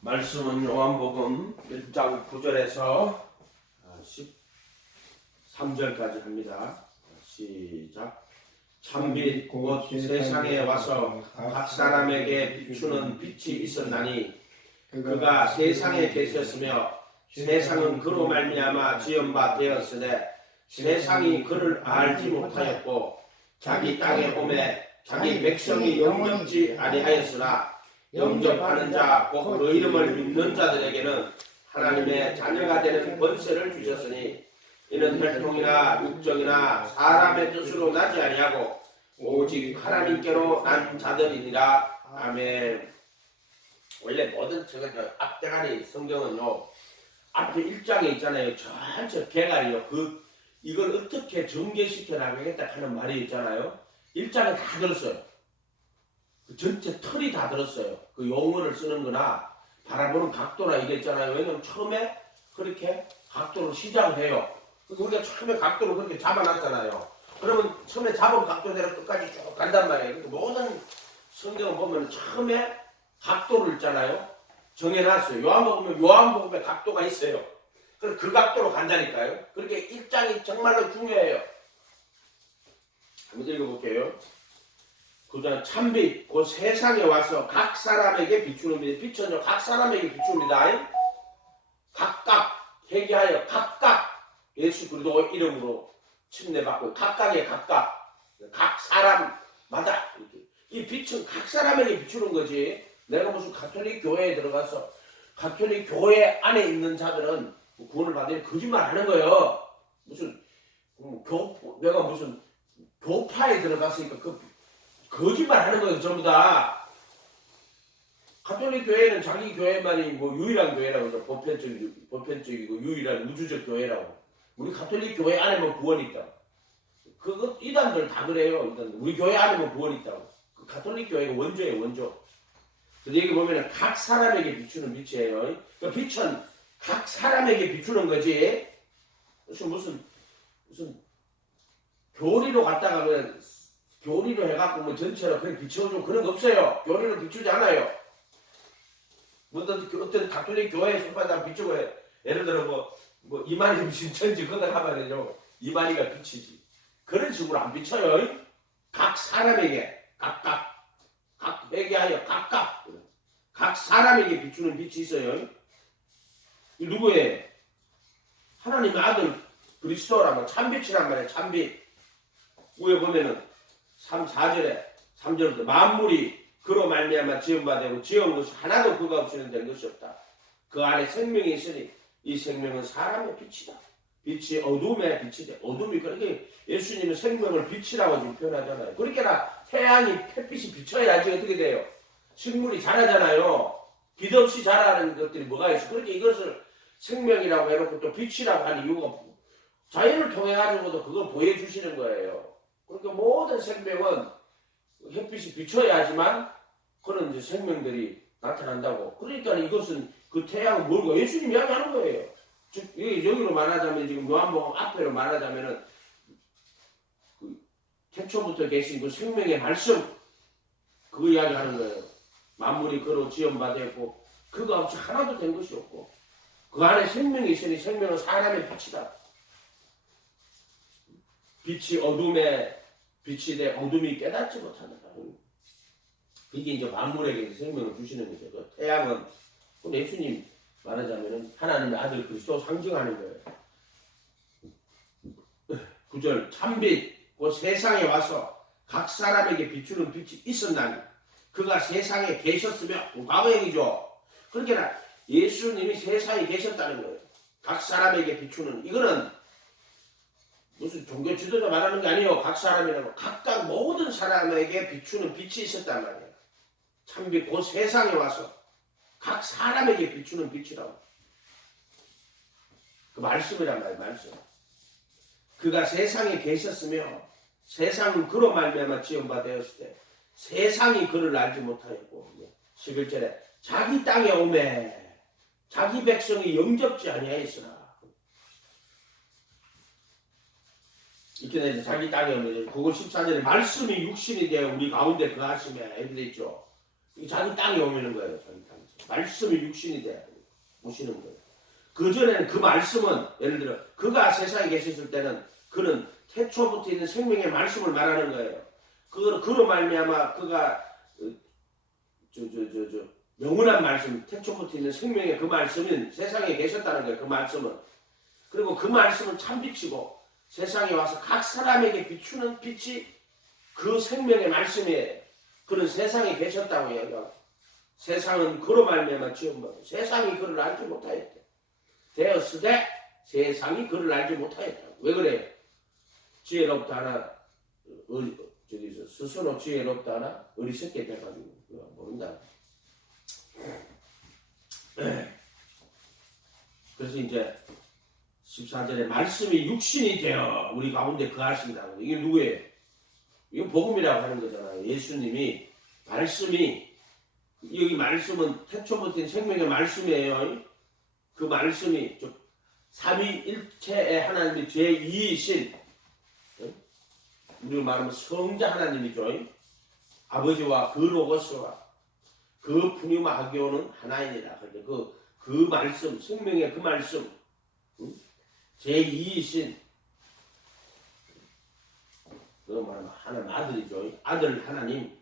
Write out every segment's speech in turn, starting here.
말씀은 요한복음 1장 9절에서 13절까지 합니다. 시작. 참빛 곧 세상에 와서 각 사람에게 비추는 빛이 있었나니 그가 세상에 계셨으며 세상은 그로 말미암아 지은 바 되었으되 세상이 그를 알지 못하였고 자기 땅에 오매 자기 백성이 영접지 아니하였으나 영접하는 자, 곧 그 이름을 믿는 자들에게는 하나님의 자녀가 되는 권세를 주셨으니 이는 혈통이나 육정이나 사람의 뜻으로 나지 아니하고 오직 하나님께로 난 자들이니라. 아멘. 원래 모든 앞대가리 성경은요 앞에 1장에 있잖아요. 전체 개가리요. 이걸 어떻게 전개시켜 나가겠다 하는 말이 있잖아요. 1장에 다 들었어요. 그 전체 털이 다 들었어요. 그 용어를 쓰는 거나 바라보는 각도나 이게 있잖아요. 왜냐면 처음에 그렇게 각도로 시작을 해요. 우리가 처음에 각도를 그렇게 잡아놨잖아요. 그러면 처음에 잡은 각도대로 끝까지 쭉 간단 말이에요. 그러니까 모든 성경을 보면 처음에 각도를 있잖아요. 정해놨어요. 요한복음에 각도가 있어요. 그래서 그 각도로 간다니까요. 그렇게 1장이 정말로 중요해요. 한번 읽어볼게요. 그전 참빛 곧 세상에 와서 각 사람에게 비추는 빛. 빛은요 각 사람에게 비춥니다. 각각 회개하여 각각 예수 그리스도 이름으로 침례받고 각각의 각각 각 사람마다 이렇게. 이 빛은 각 사람에게 비추는 거지. 내가 무슨 가톨릭 교회에 들어가서 가톨릭 교회 안에 있는 자들은 구원을 받으니 거짓말 하는 거예요. 무슨 내가 무슨 교파에 들어갔으니까 거짓말 하는 거예요. 전부 다. 가톨릭 교회는 자기 교회만이 뭐 유일한 교회라고 그러죠. 보편적이고 유일한 우주적 교회라고. 우리 가톨릭 교회 안에만 구원이 있다. 그거 이단들 다 그래요. 이단들. 우리 교회 안에만 구원이 있다고. 그 가톨릭 교회가 원조예요. 원조. 그래서 여기 보면은 각 사람에게 비추는 빛이에요. 그 빛은 각 사람에게 비추는 거지. 무슨 교리로 갔다가 그냥 교리로 해갖고 뭐 전체로 그냥 비춰주고 그런 거 없어요. 교리로 비추지 않아요. 어떤 가톨릭 교회에 속하다 비추고 예를 들어 뭐 이만희 비친 천지 그거 하면은요 이만희가 비치지. 그런 식으로 안 비춰요. 각 사람에게 각각 회개하여 각 사람에게 비추는 빛이 있어요. 누구예요? 하나님의 아들 그리스도라고 참빛이란 말이에요. 참빛. 위에 보면은 3절부터 만물이 그로 말미암아 지은 바 되고 지은 것이 하나도 그가 없이는 된 것이 없다. 그 안에 생명이 있으니 이 생명은 사람의 빛이다. 빛이 어둠의 빛이다. 어둠이 그렇게 예수님은 생명을 빛이라고 지금 표현하잖아요. 그러니까 태양이 햇빛이 비춰야지 어떻게 돼요? 식물이 자라잖아요. 빛 없이 자라는 것들이 뭐가 있어? 그렇게 이것을 생명이라고 해놓고 또 빛이라고 하는 이유가 자연을 통해 가지고도 그걸 보여주시는 거예요. 그러니까 모든 생명은 햇빛이 비춰야지만 그런 이제 생명들이 나타난다고. 그러니까 이것은 그 태양은 뭘고 예수님이 이야기하는 거예요. 즉 여기로 말하자면 지금 요한복음 앞에로 말하자면은 그 태초부터 계신 그 생명의 말씀 그 이야기하는 거예요. 만물이 그로 지은 바 되고 그가 없이 하나도 된 것이 없고 그 안에 생명이 있으니 생명은 사람의 빛이다. 빛이 어둠에 빛이 돼 어둠이 깨닫지 못한다. 이게 이제 만물에게 생명을 주시는 거죠. 그 태양은 예수님 말하자면은 하나님의 아들 그리스도 상징하는 거예요. 9절 참빛 곧 세상에 와서 각 사람에게 비추는 빛이 있었나니 그가 세상에 계셨으며 과거형이죠. 그러니까 예수님이 세상에 계셨다는 거예요. 각 사람에게 비추는 이거는 무슨 종교 지도자 말하는 게 아니에요. 각 사람이라고 각각 모든 사람에게 비추는 빛이 있었단 말이에요. 참빛 곧 세상에 와서 각 사람에게 비추는 빛이라고. 그 말씀이란 말이에요. 말씀. 그가 세상에 계셨으며 세상은 그로 말미암아 지은 바 되었을 때 세상이 그를 알지 못하였고 11절에 자기 땅에 오매 자기 백성이 영접지 아니하였으나 이렇게 되죠. 자기 땅에 오면 그거 14절에 말씀이 육신이 되어 우리 가운데 거하시며 이렇게 되어 있죠. 자기 땅에 오면은 거예요. 자기 땅. 말씀이 육신이 돼 오시는 거예요. 그 전에는 그 말씀은 예를 들어 그가 세상에 계셨을 때는 그는 태초부터 있는 생명의 말씀을 말하는 거예요. 그로 말미암아 그가 영원한 말씀, 태초부터 있는 생명의 그 말씀은 세상에 계셨다는 거예요. 그 말씀은. 그리고 그 말씀은 참빛이고 세상에 와서 각 사람에게 비추는 빛이 그 생명의 말씀이에요. 그는 세상에 계셨다고 해요. 세상은 그로 말미암아 지음받고 세상이 그를 알지 못하였대. 되었으되 세상이 그를 알지 못하였다. 왜 그래요? 지혜롭다 하나 저기서 스스로 지혜롭다 하나 어리석게 돼가지고 모른다. 그래서 이제 14절에 말씀이 육신이 되어 우리 가운데 거하신다고. 이게 누구예요? 이거 복음이라고 하는 거잖아요. 예수님이 말씀이 여기 말씀은 태초부터 생명의 말씀이에요. 그 말씀이 삼위일체의 하나님이 제2이신 우리가 말하면 성자 하나님이죠. 아버지와 그 로고스와 그 푸니마 하기오는 하나이니라. 그 말씀, 생명의 그 말씀 제2이신 그 말하면 하나님 아들이죠. 아들 하나님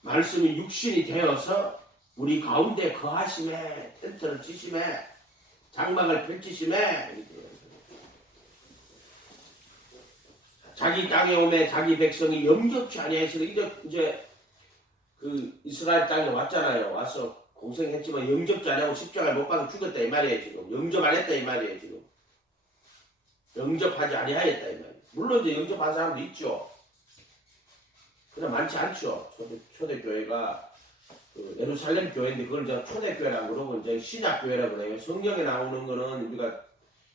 말씀이 육신이 되어서 우리 가운데 거하심에 텐트를 치심에 장막을 펼치심에 자기 땅에 오매 자기 백성이 영접치 아니하시고 이제 그 이스라엘 땅에 왔잖아요. 와서 공생했지만 영접지 안 하고 십자가를 못 박아 죽었다 이 말이에요. 지금 영접 안 했다 이 말이에요. 지금 영접하지 아니하였다 이 말이에요. 물론 이제 영접한 사람도 있죠. 그냥 많지 않죠. 초대교회가 그 예루살렘 교회인데 그걸 이제 초대교회라고 그러고 이제 신약교회라고 그래요. 성경에 나오는 거는 우리가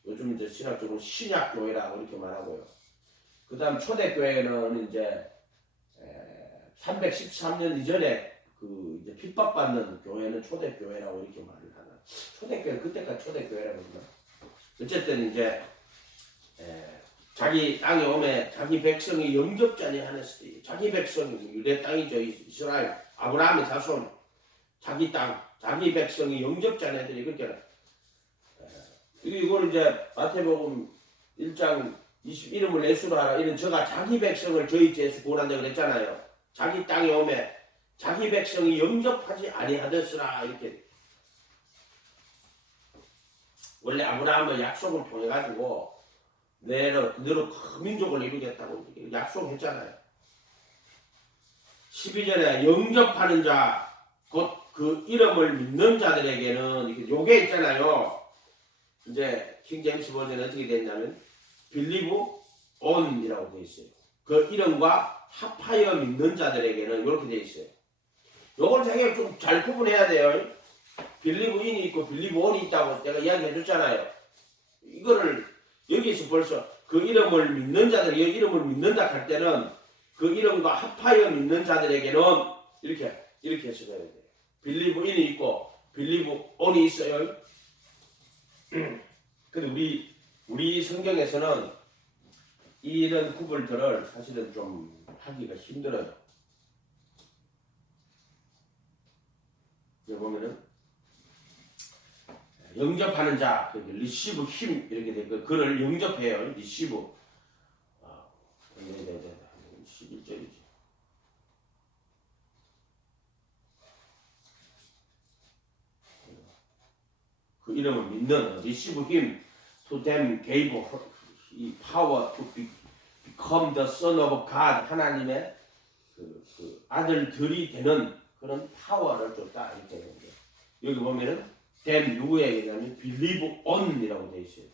요즘 이제 신학적으로 신약교회라고 이렇게 말하고요. 그 다음 초대교회는 이제 313년 이전에 그 이제 핍박받는 교회는 초대교회라고 이렇게 말을 하나. 초대교회는 그때까지 초대교회라고 그러나. 어쨌든 이제 자기 땅에 오매 자기 백성이 영접자니 하는데 자기 백성이 유대 땅이죠. 이스라엘 아브라함의 자손 자기 땅 자기 백성이 영접자니 애들이 그렇게 이걸 이제 마태복음 1장 20 이름을 예수로 하라 이런 저가 자기 백성을 저희 예수 구원한다 그랬잖아요. 자기 땅에 오매 자기 백성이 영접하지 아니하였으나 이렇게 원래 아브라함의 약속을 통해 가지고 너로 큰 민족을 이루겠다고 약속했잖아요. 12절에 영접하는 자 곧 그 이름을 믿는 자들에게는 이렇게 요게 있잖아요. 이제 킹제임스 버전에 어떻게 되냐면 believe on이라고 되어 있어요. 그 이름과 합하여 믿는 자들에게는 이렇게 되어 있어요. 요걸 되게 좀 잘 구분해야 돼요. believe in이 있고 believe on이 있다고 내가 이야기해 줬잖아요. 이거를 여기서 벌써 그 이름을 믿는 자들, 이 이름을 믿는다 할 때는 그 이름과 합하여 믿는 자들에게는 이렇게 해석해야 돼요. believe in이 있고 believe on이 있어요. 근데 우리 성경에서는 이런 구분들을 사실은 좀 하기가 힘들어요. 여기 보면은 영접하는 자, 리시브 힘 이렇게 되고 그를 영접해요. 리시브 11절이죠. 그 이름을 믿는 리시브 힘 to them gave 이 power to become the son of God 하나님의 그 아들들이 되는 그런 파워를 줬다 이렇게 되는 거예요. 여기 보면은 them 누구에게냐면 believe on이라고 되어 있어요.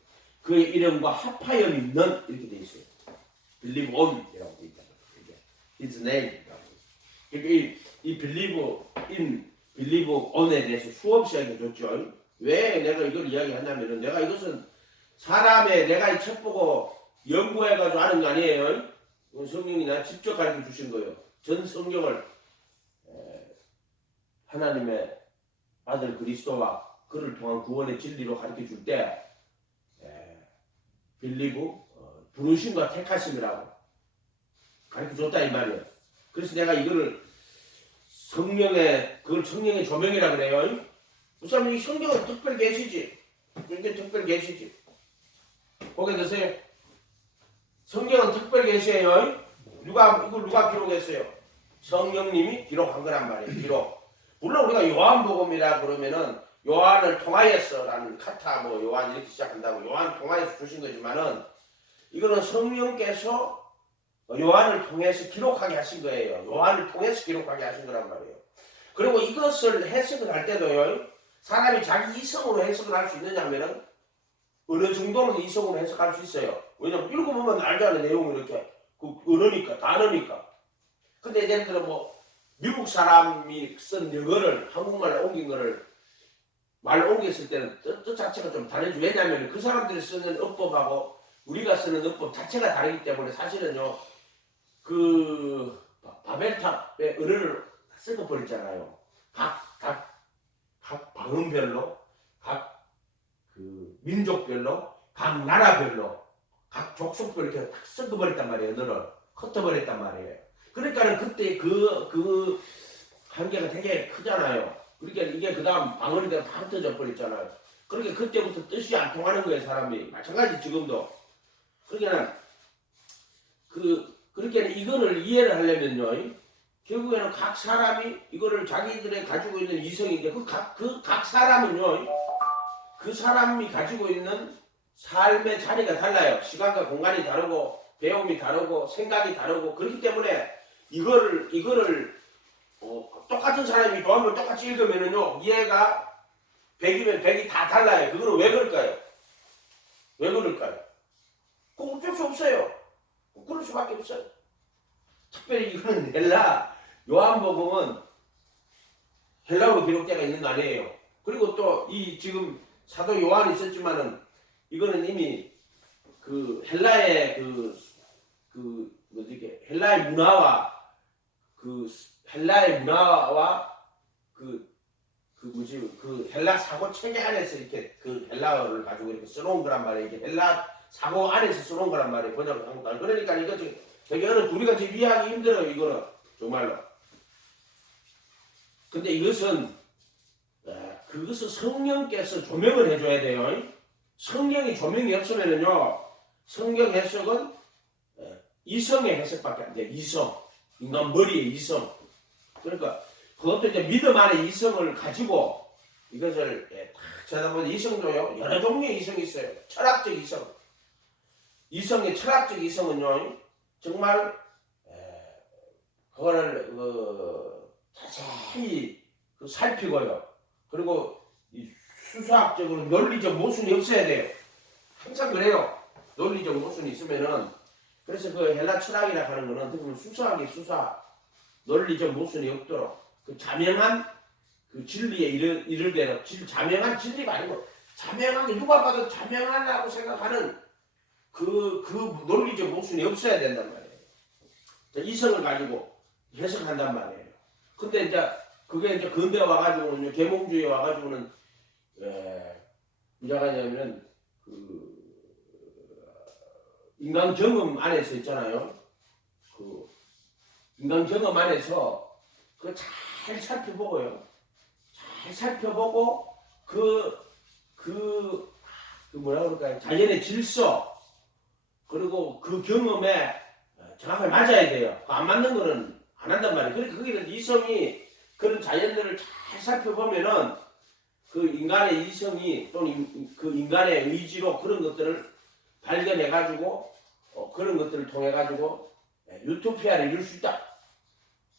그의 이름과 합하여 믿는 이렇게 되어 있어요. believe on이라고 되어 있다. His name이라고. 그러니까 이 believe in, believe on에 대해서 수없이 알려줬죠. 왜 내가 이걸 이야기하냐면은 내가 이것은 사람의 내가 이 책 보고 연구해가지고 하는 거 아니에요. 성령이 나 직접 가르쳐 주신 거예요. 전 성경을 하나님의 아들 그리스도와 그를 통한 구원의 진리로 가르쳐 줄 때 빌리브 부르심과 택하심이라고 가르쳐 줬다 이 말이에요. 그래서 내가 이거를 성령의 그걸 성령의 조명이라 그래요. 우선 이 성경은 특별 계시지. 이게 특별 계시지. 보게 되세요. 성경은 특별 계시예요. 이걸 누가 기록했어요? 성령님이 기록한 거란 말이에요. 기록. 물론 우리가 요한복음이라 그러면은 요한을 통하여서라는 카타 뭐 요한 이렇게 시작한다고 요한 통하여서 주신 거지만은 이거는 성령께서 요한을 통해서 기록하게 하신 거예요. 요한을 통해서 기록하게 하신 거란 말이에요. 그리고 이것을 해석을 할 때도요. 사람이 자기 이성으로 해석을 할 수 있느냐면은 어느 정도는 이성으로 해석할 수 있어요. 왜냐면 읽어보면 알잖아요. 내용을 이렇게 그 언어니까 단어니까. 근데 예를 들어 뭐 미국 사람이 쓴 영어를 한국말로 옮긴 거를 말로 옮겼을 때는 뜻 자체가 좀 다르지. 왜냐하면 그 사람들이 쓰는 어법하고 우리가 쓰는 어법 자체가 다르기 때문에 사실은요. 그 바벨탑의 을을 썩어버렸잖아요. 각 방언별로, 각 그 민족별로, 각 나라별로, 각 족속별로 이렇게 딱 썩어버렸단 말이에요. 언어를 흩어버렸단 말이에요. 그러니까는 그때 그 한계가 되게 크잖아요. 그러니까 이게 그 다음 방언이 되고 다 흩어져 버렸잖아요. 그러니까 그때부터 뜻이 안 통하는 거예요. 사람이. 마찬가지 지금도. 그러니까 그렇게 이거를 이해를 하려면요. 결국에는 각 사람이 이거를 자기들의 가지고 있는 이성인데 각 사람은요. 그 사람이 가지고 있는 삶의 자리가 달라요. 시간과 공간이 다르고 배움이 다르고 생각이 다르고 그렇기 때문에 이거를 똑같은 사람이 도안을 똑같이 읽으면은요. 이해가 100이면 100이 다 달라요. 그거는 왜 그럴까요? 왜 그럴까요? 그거 어쩔 수 없어요. 그럴 수밖에 없어요. 특별히 이거는 요한복음은 헬라어로 기록되어 있는 거 아니에요. 그리고 또 이 지금 사도 요한이 썼지만은 이거는 이미 그 헬라의 헬라의 문화와 그 헬라 사고 체계 안에서 이렇게 그 헬라어를 가지고 이렇게 써놓은 거란 말이에요. 이게 헬라 사고 안에서 써놓은 거란 말이에요. 번역을 한 거. 그러니까 이거 지금 되게 우리가 지금 이해하기 힘들어요. 이거는 정말로. 근데 이것은 성령께서 조명을 해줘야 돼요. 성령이 조명이 없으면은요, 성경 해석은 이성의 해석밖에 안 돼요. 이성. 인간 머리의 이성. 그러니까 그것도 이제 믿음 안에 이성을 가지고 이것을 딱 찾아보면 이성도요, 여러 종류의 이성이 있어요. 철학적 이성. 이성의 철학적 이성은요, 정말 그거를 자세히 살피고요. 그리고 이 수사학적으로 논리적 모순이 없어야 돼요. 항상 그래요. 논리적 모순이 있으면은 그래서 그 헬라 철학이라 하는 거는 어떻게 보면 수사 논리적 모순이 없도록 그 자명한 그 진리에 이를 대로 자명한 진리가 아니고 자명한 게 누가 봐도 자명하다고 생각하는 그 논리적 모순이 없어야 된단 말이에요. 이성을 가지고 해석한단 말이에요. 근데 이제 그게 이제 근대에 와가지고는 계몽주의에 와가지고는 뭐가 하냐면 그 인간 경험 안에서 있잖아요. 그 인간 경험 안에서 그 잘 살펴보고요. 잘 살펴보고 뭐라 그럴까요? 자연의 질서 그리고 그 경험에 정확하게 맞아야 돼요. 안 맞는 거는 안 한단 말이에요. 그러니까 거기는 이성이 그런 자연들을 잘 살펴보면은 그 인간의 이성이 또는 그 인간의 의지로 그런 것들을 발견해가지고 그런 것들을 통해가지고 유토피아를 이룰 수 있다.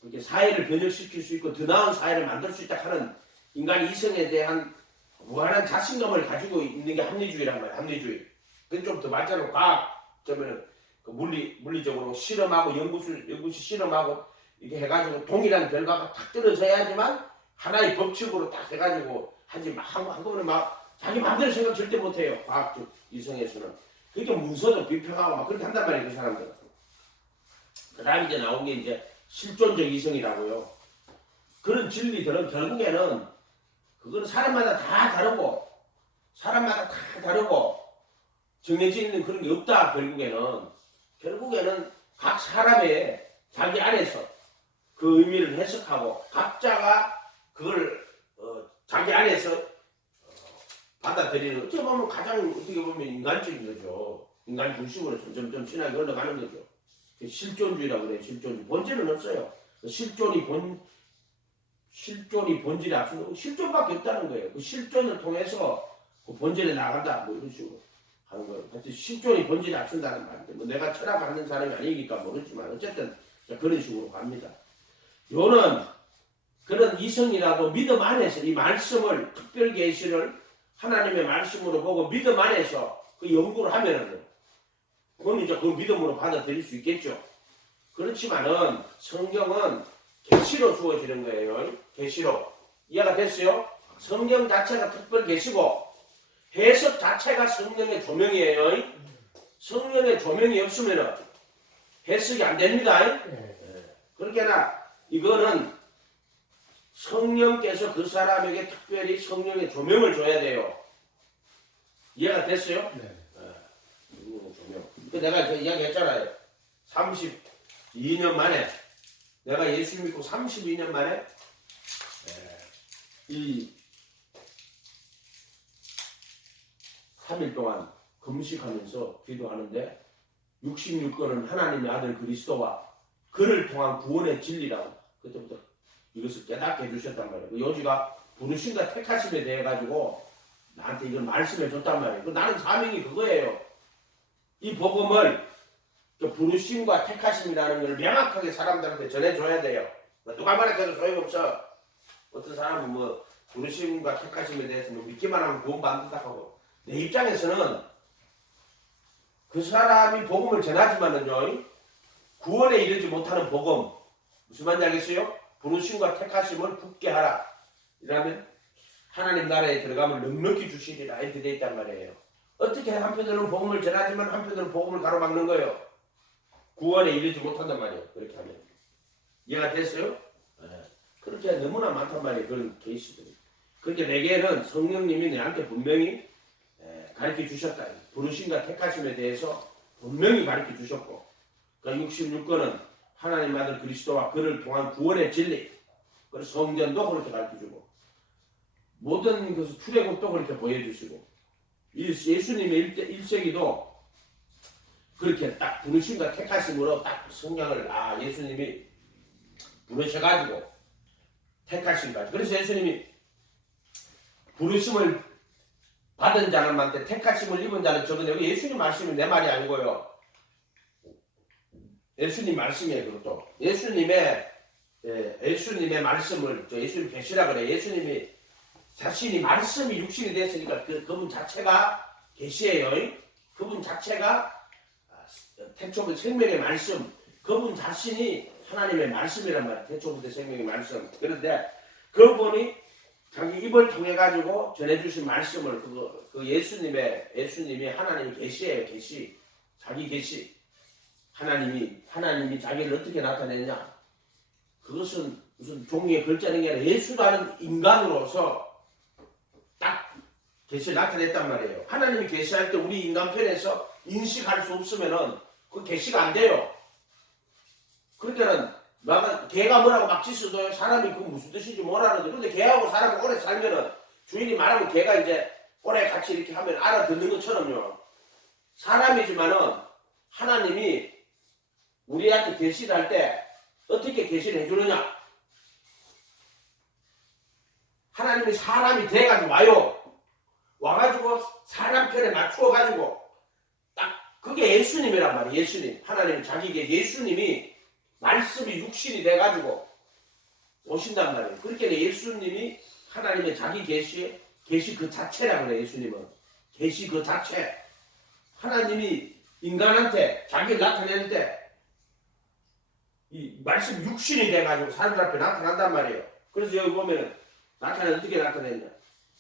그렇게 사회를 변혁시킬 수 있고 더 나은 사회를 만들 수 있다 하는 인간의 이성에 대한 무한한 자신감을 가지고 있는 게 합리주의란 말이에요. 합리주의. 그건 좀 더 말자로 과학, 그러면 그 물리적으로 실험하고 연구실 실험하고 이렇게 해가지고 동일한 결과가 탁 떨어져야지만 하나의 법칙으로 딱 해가지고 하지 한꺼번에 막 자기 마음대로 생각 절대 못해요. 과학적 이성에서는. 그러니까 문서도 비평하고 막 그렇게 한단 말이에요. 그 사람들은. 그 다음에 이제 나온 게 이제 실존적 이성이라고요. 그런 진리들은 결국에는 그거는 사람마다 다 다르고 정해져 있는 그런 게 없다. 결국에는 각 사람의 자기 안에서 그 의미를 해석하고 각자가 그걸 자기 안에서 받아들이는, 어떻게 보면 가장 어떻게 보면 인간적인 거죠. 인간 중심으로 점점 신학이 흘러가는 거죠. 실존주의라고 그래요. 실존주의. 본질은 없어요. 실존이 본질이 앞서고 실존밖에 없다는 거예요. 그 실존을 통해서 그 본질에 나간다. 뭐 이런 식으로 하는 거예요. 하여튼 실존이 본질에 앞선다는 말인데, 뭐 내가 철학하는 사람이 아니니까 모르지만 어쨌든 그런 식으로 갑니다. 요는 그런 이성이라도 믿음 안에서 이 말씀을, 특별 계시를 하나님의 말씀으로 보고 믿음 안에서 그 연구를 하면은 그건 이제 그 믿음으로 받아들일 수 있겠죠. 그렇지만은 성경은 계시로 주어지는 거예요. 계시로. 이해가 됐어요? 성경 자체가 특별 계시고 해석 자체가 성령의 조명이에요. 성령의 조명이 없으면은 해석이 안 됩니다. 그렇게나 이거는 성령께서 그 사람에게 특별히 성령의 조명을 줘야 돼요. 이해가 됐어요? 네. 성령의 조명. 내가 이야기 했잖아요. 32년 만에, 내가 예수 믿고 32년 만에 이 3일 동안 금식하면서 기도하는데 66권은 하나님의 아들 그리스도와 그를 통한 구원의 진리라고 그때부터 이것을 깨닫게 해주셨단 말이에요. 요지가 부르심과 택하심에 대해 가지고 나한테 이걸 말씀해 줬단 말이에요. 나는 사명이 그거예요. 이 복음을 부르심과 택하심이라는 걸 명확하게 사람들한테 전해줘야 돼요. 누가 말해도 소용없어. 어떤 사람은 뭐 부르심과 택하심에 대해서 뭐 믿기만 하면 구원받는다 하고, 내 입장에서는 그 사람이 복음을 전하지만은요, 구원에 이르지 못하는 복음, 무슨 말인지 알겠어요? 부르심과 택하심을 굳게 하라. 이라면 하나님 나라에 들어가면 넉넉히 주시리라 이렇게 돼 있단 말이에요. 어떻게 한편으로는 복음을 전하지만 한편으로는 복음을 가로막는 거예요. 구원에 이르지 못한단 말이에요. 그렇게 하면. 이해가 됐어요? 그렇게 너무나 많단 말이에요. 그런 케이스들이. 그렇게 내게는 성령님이 내한테 분명히 가르쳐 주셨다. 부르심과 택하심에 대해서 분명히 가르쳐 주셨고, 그러니까 66권은 하나님 아들 그리스도와 그를 통한 구원의 진리, 그래서 성전도 그렇게 가르쳐 주고, 모든 것을 출애굽도 그렇게 보여주시고, 예수님의 1세기도 그렇게 딱 부르심과 택하심으로 딱 성령을 예수님이 부르셔가지고 택하신 거죠. 그래서 예수님이 부르심을 받은 자들한테 택하심을 입은 자는 적은데, 예수님 말씀이 내 말이 아니고요. 예수님 말씀이에요. 그것도 예수님의 말씀을 예수님 계시라 그래. 예수님이 자신이 말씀이 육신이 됐으니까 그분 자체가 계시예요. 그분 자체가 태초부터 생명의 말씀, 그분 자신이 하나님의 말씀이란 말이에요. 태초부터 생명의 말씀. 그런데 그분이 자기 입을 통해 가지고 전해주신 말씀을 그 예수님이 하나님의 계시예요. 계시, 자기 계시. 하나님이 자기를 어떻게 나타내냐? 그것은 무슨 종이에 글자는 게 아니라 예수라는 인간으로서 딱 계시를 나타냈단 말이에요. 하나님이 계시할 때 우리 인간편에서 인식할 수 없으면은 그 계시가 안 돼요. 그러니까는 개가 뭐라고 막 짖어도 사람이 그 무슨 뜻인지 모르는데, 근데 개하고 사람이 오래 살면은 주인이 말하면 개가 이제 오래 같이 이렇게 하면 알아듣는 것처럼요. 사람이지만은 하나님이 우리한테 계시를 할 때 어떻게 계시를 해주느냐? 하나님이 사람이 돼가지고 와요. 와가지고 사람 편에 맞추어가지고 딱 그게 예수님이란 말이에요. 예수님. 하나님이 자기에게 예수님이 말씀이 육신이 돼가지고 오신단 말이에요. 그렇게 예수님이 하나님의 자기 계시 그 자체라 그래요. 예수님은 계시 그 자체. 하나님이 인간한테 자기를 나타낼 때 이 말씀 육신이 돼가지고 사람들 앞에 나타난단 말이에요. 그래서 여기 보면은 어떻게 나타냈냐?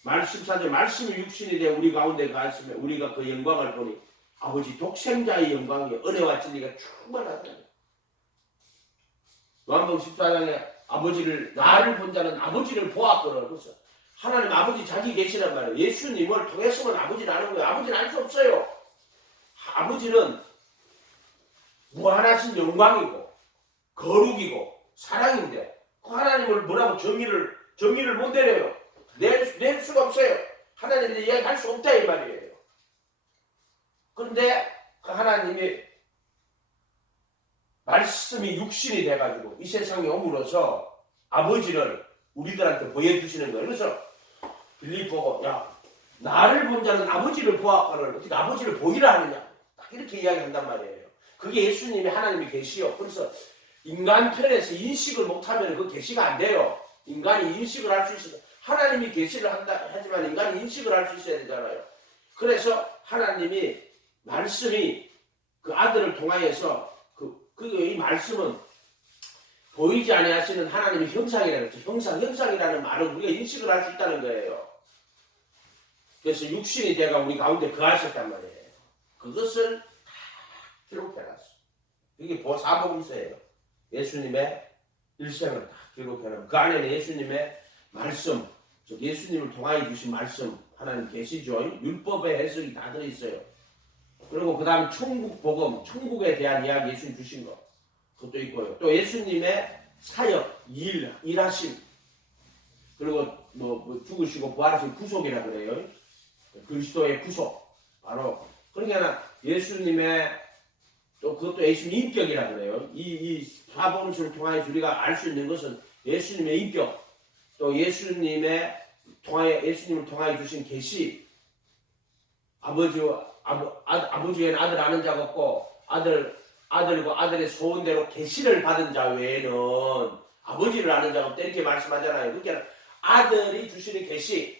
말씀 14절, 말씀이 육신이 돼 우리 가운데 가시면 우리가 그 영광을 보니 아버지 독생자의 영광이 은혜와 진리가 충만하다. 요한복음 14장에 나를 본 자는 아버지를 보았거든. 그래서 하나님 아버지 자기 계시란 말이에요. 예수님을 통해서만 아버지를 아는 거예요. 아버지는 알 수 없어요. 아버지는 무한하신 영광이고 거룩이고 사랑인데 그 하나님을 뭐라고 정의를 못 내려요. 낼 수가 없어요. 하나님한테 이야기할 수 없다 이 말이에요. 그런데 그 하나님이 말씀이 육신이 돼가지고 이 세상에 오므로서 아버지를 우리들한테 보여주시는 거예요. 그래서 빌립보고 야 나를 본 자는 아버지를 보았거늘 어떻게 아버지를 보이라 하느냐 딱 이렇게 이야기한단 말이에요. 그게 예수님이 하나님이 계시요. 그래서 인간 편에서 인식을 못하면 그 계시가 안 돼요. 인간이 인식을 할 수 있어요. 하나님이 계시를 한다 하지만 인간이 인식을 할 수 있어야 되잖아요. 그래서 하나님이 말씀이 그 아들을 통하여서 이 말씀은 보이지 아니하시는 하나님의 형상이라는 거죠. 형상이라는 말은 우리가 인식을 할 수 있다는 거예요. 그래서 육신이 되가 우리 가운데 거하셨단 말이에요. 그것을 다 기록해놨어. 이게 사복음서예요. 예수님의 일생을 다 기록해놓은 그 안에는 예수님의 말씀, 즉 예수님을 통하여 주신 말씀 하나님 계시죠. 율법의 해석이 다 들어있어요. 그리고 그 다음에 천국 복음, 천국에 대한 이야기 예수님 주신 거 그것도 있고요. 또 예수님의 사역, 일하심 그리고 뭐 죽으시고 부활하신 구속이라 그래요. 그리스도의 구속 바로 그러니까 예수님의 또 그것도 예수님 인격이라 그래요. 이 사복음서를 통하여 우리가 알 수 있는 것은 예수님의 인격 또 예수님을 통하여 주신 계시 아버지에는 아들 아는 자가 없고 아들과 아들의 소원대로 계시를 받은 자 외에는 아버지를 아는 자가 없다 이렇게 말씀하잖아요. 그러니까 아들이 주시는 계시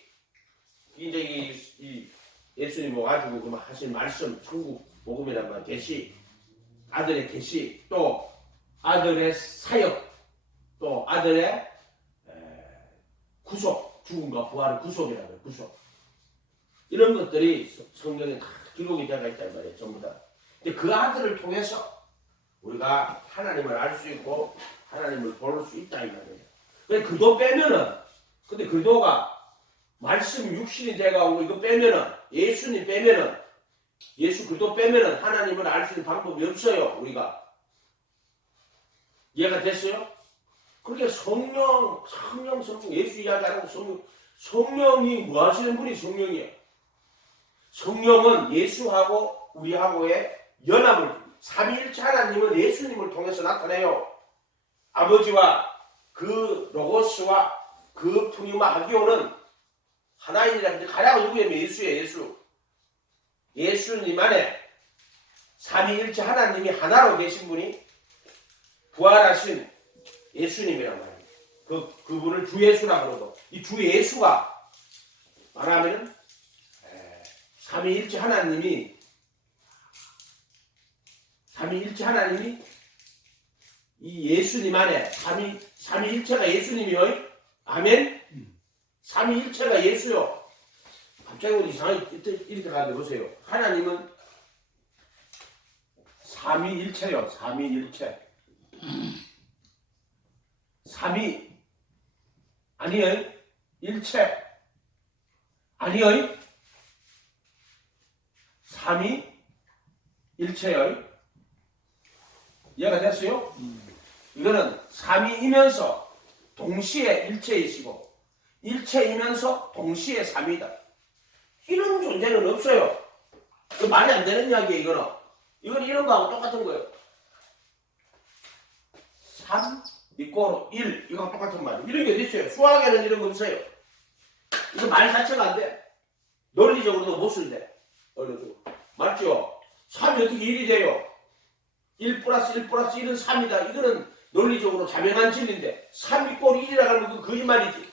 이제 이 예수님 와가지고 그 하신 말씀 천국 복음이란 말 계시 아들의 계시 또 아들의 사역 또 아들의 구속 죽음과 부활의 구속이라고 해요. 구속 이런 것들이 성경에 다 기록이 되어 있단 말이에요. 전부 다. 근데 그 아들을 통해서 우리가 하나님을 알 수 있고 하나님을 볼 수 있다 이 말이에요. 근데 그도 빼면은 근데 그도가 말씀 육신이 돼가고 이거 빼면은 예수님 빼면은 예수 그도 빼면은 하나님을 알 수 있는 방법이 없어요. 우리가 이해가 됐어요? 그렇게 성령 예수 이야기하는 성령이 뭐 하시는 분이 성령이에요? 성령은 예수하고 우리하고의 연합을 삼위일체 하나님은 예수님을 통해서 나타내요. 아버지와 그 로고스와 그 푸뉴마 하기오는 하나님이라 가ля가 누구예요? 예수예요. 예수님 안에 삼위일체 하나님이 하나로 계신 분이 부활하신 예수님이란 말이에요. 그분을 주 예수라 그러고 이 주 예수가 말하면 삼위일체 하나님이 이 예수님 안에 삼위일체가 예수님이요. 아멘. 삼위일체가 예수요. 갑자기 우리 이상하게 이렇게 가는데 보세요. 하나님은 삼위일체요. 삼위일체. 삼위 아니에요. 일체 아니에요. 삼위일체요. 이해가 됐어요? 이거는 삼위이면서 동시에 일체이시고 일체이면서 동시에 삼위다. 이런 존재는 없어요. 그 말이 안 되는 이야기예요. 이건 이런 거하고 똑같은 거예요. 3 이꼬로 1 이거랑 똑같은 말이에요. 이런 게 어디 있어요? 수학에는 이런 거 없어요. 이거 말 자체가 안 돼. 논리적으로도 못 쓴대. 맞죠? 3이 어떻게 1이 돼요? 1 플러스 1 플러스 1은 3이다. 이거는 논리적으로 자명한 진리인데 3 이꼬로 1이라고 하면 그건 거짓말이지.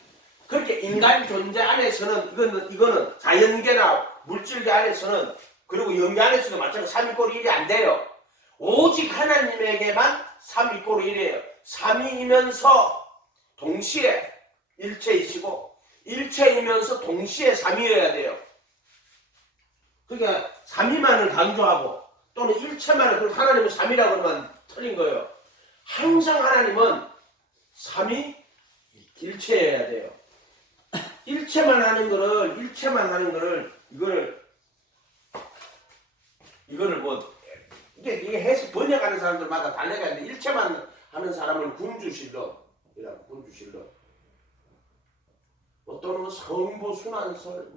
그렇게 인간 존재 안에서는 이거는 자연계나 물질계 안에서는 그리고 영계 안에서도 마찬가지로 3 이꼬로 1이 안 돼요. 오직 하나님에게만 3 이꼬로 1이에요. 3위이면서 동시에 일체이시고 일체이면서 동시에 3위여야 돼요. 그러니까 3위만을 강조하고 또는 일체만을 그리고 하나님은 3위라고 하면 틀린 거예요. 항상 하나님은 3위 일체여야 돼요. 일체만 하는 거를 이거를 뭐 이게 해석 번역하는 사람들마다 달라가 있는데 일체만 하는 사람을 군주신론이라고 군주신론. 또는 뭐 성부 순환설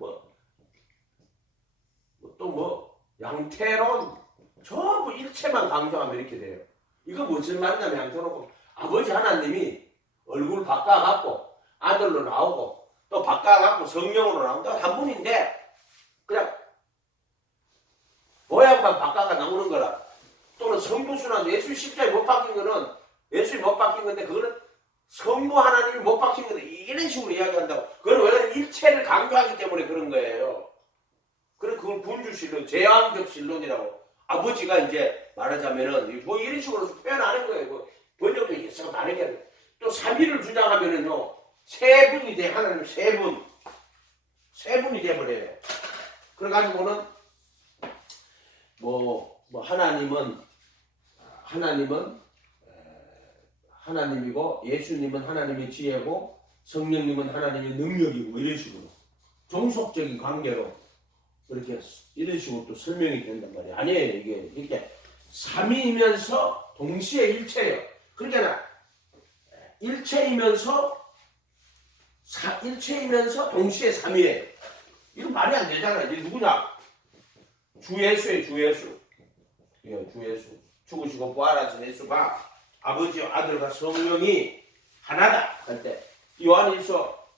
또 양태론 전부 일체만 강조하면 이렇게 돼요. 이거 무슨 말이냐면 양태론 아버지 하나님이 얼굴 바꿔갖고 아들로 나오고 또 바꿔갖고 성령으로 나온다 한 분인데 그냥 모양만 바꿔가 나오는 거라. 또는 성부 순환 예수 십자가에 못 박힌 거는 예수에 못 박힌 건데 그거는 성부 하나님이 못 박힌 건데 이런 식으로 이야기한다고. 그건 왜 일체를 강조하기 때문에 그런 거예요. 그래서 그걸 군주신론, 제왕적 신론이라고. 아버지가 이제 말하자면은 뭐 이런 식으로 표현하는 거예요. 뭐 번역도 있어서 다르게 하는. 또 삼위를 주장하면은요 세 분이 돼. 하나님 세 분이 돼버려요. 그래가지고는 하나님이고 예수님은 하나님의 지혜고 성령님은 하나님의 능력이고 이런 식으로 종속적인 관계로 그렇게 이런 식으로 또 설명이 된단 말이에요. 아니에요. 이게 이렇게 삼위이면서 동시에 일체예요. 그러니까 일체이면서 동시에 삼위예요. 이거 말이 안 되잖아요. 이게 누구냐? 주 예수예요. 주 예수. 예, 주 예수. 죽으시고 부활하신 예수가 아버지와 아들과 성령이 하나다 할 때 요한일서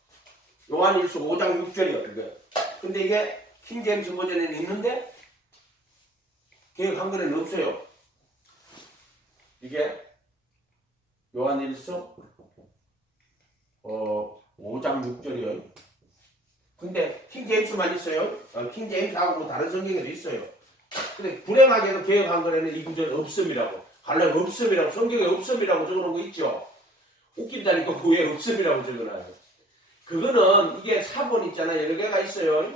5장 6절이요. 그게. 근데 이게 킹제임스 버전에는 있는데 개역 한글에는 없어요. 이게 요한일서 5장 6절이요. 근데 킹제임스만 있어요. 킹제임스하고 다른 성경에도 있어요. 근데 불행하게도 개역 한글에는 이 구절 없음이라고. 갈래 없음이라고. 성경에 없음이라고 적어놓은 거 있죠. 웃긴다니까 그 왜 없음이라고 적어놔요. 그거는 이게 사본 있잖아요. 여러 개가 있어요.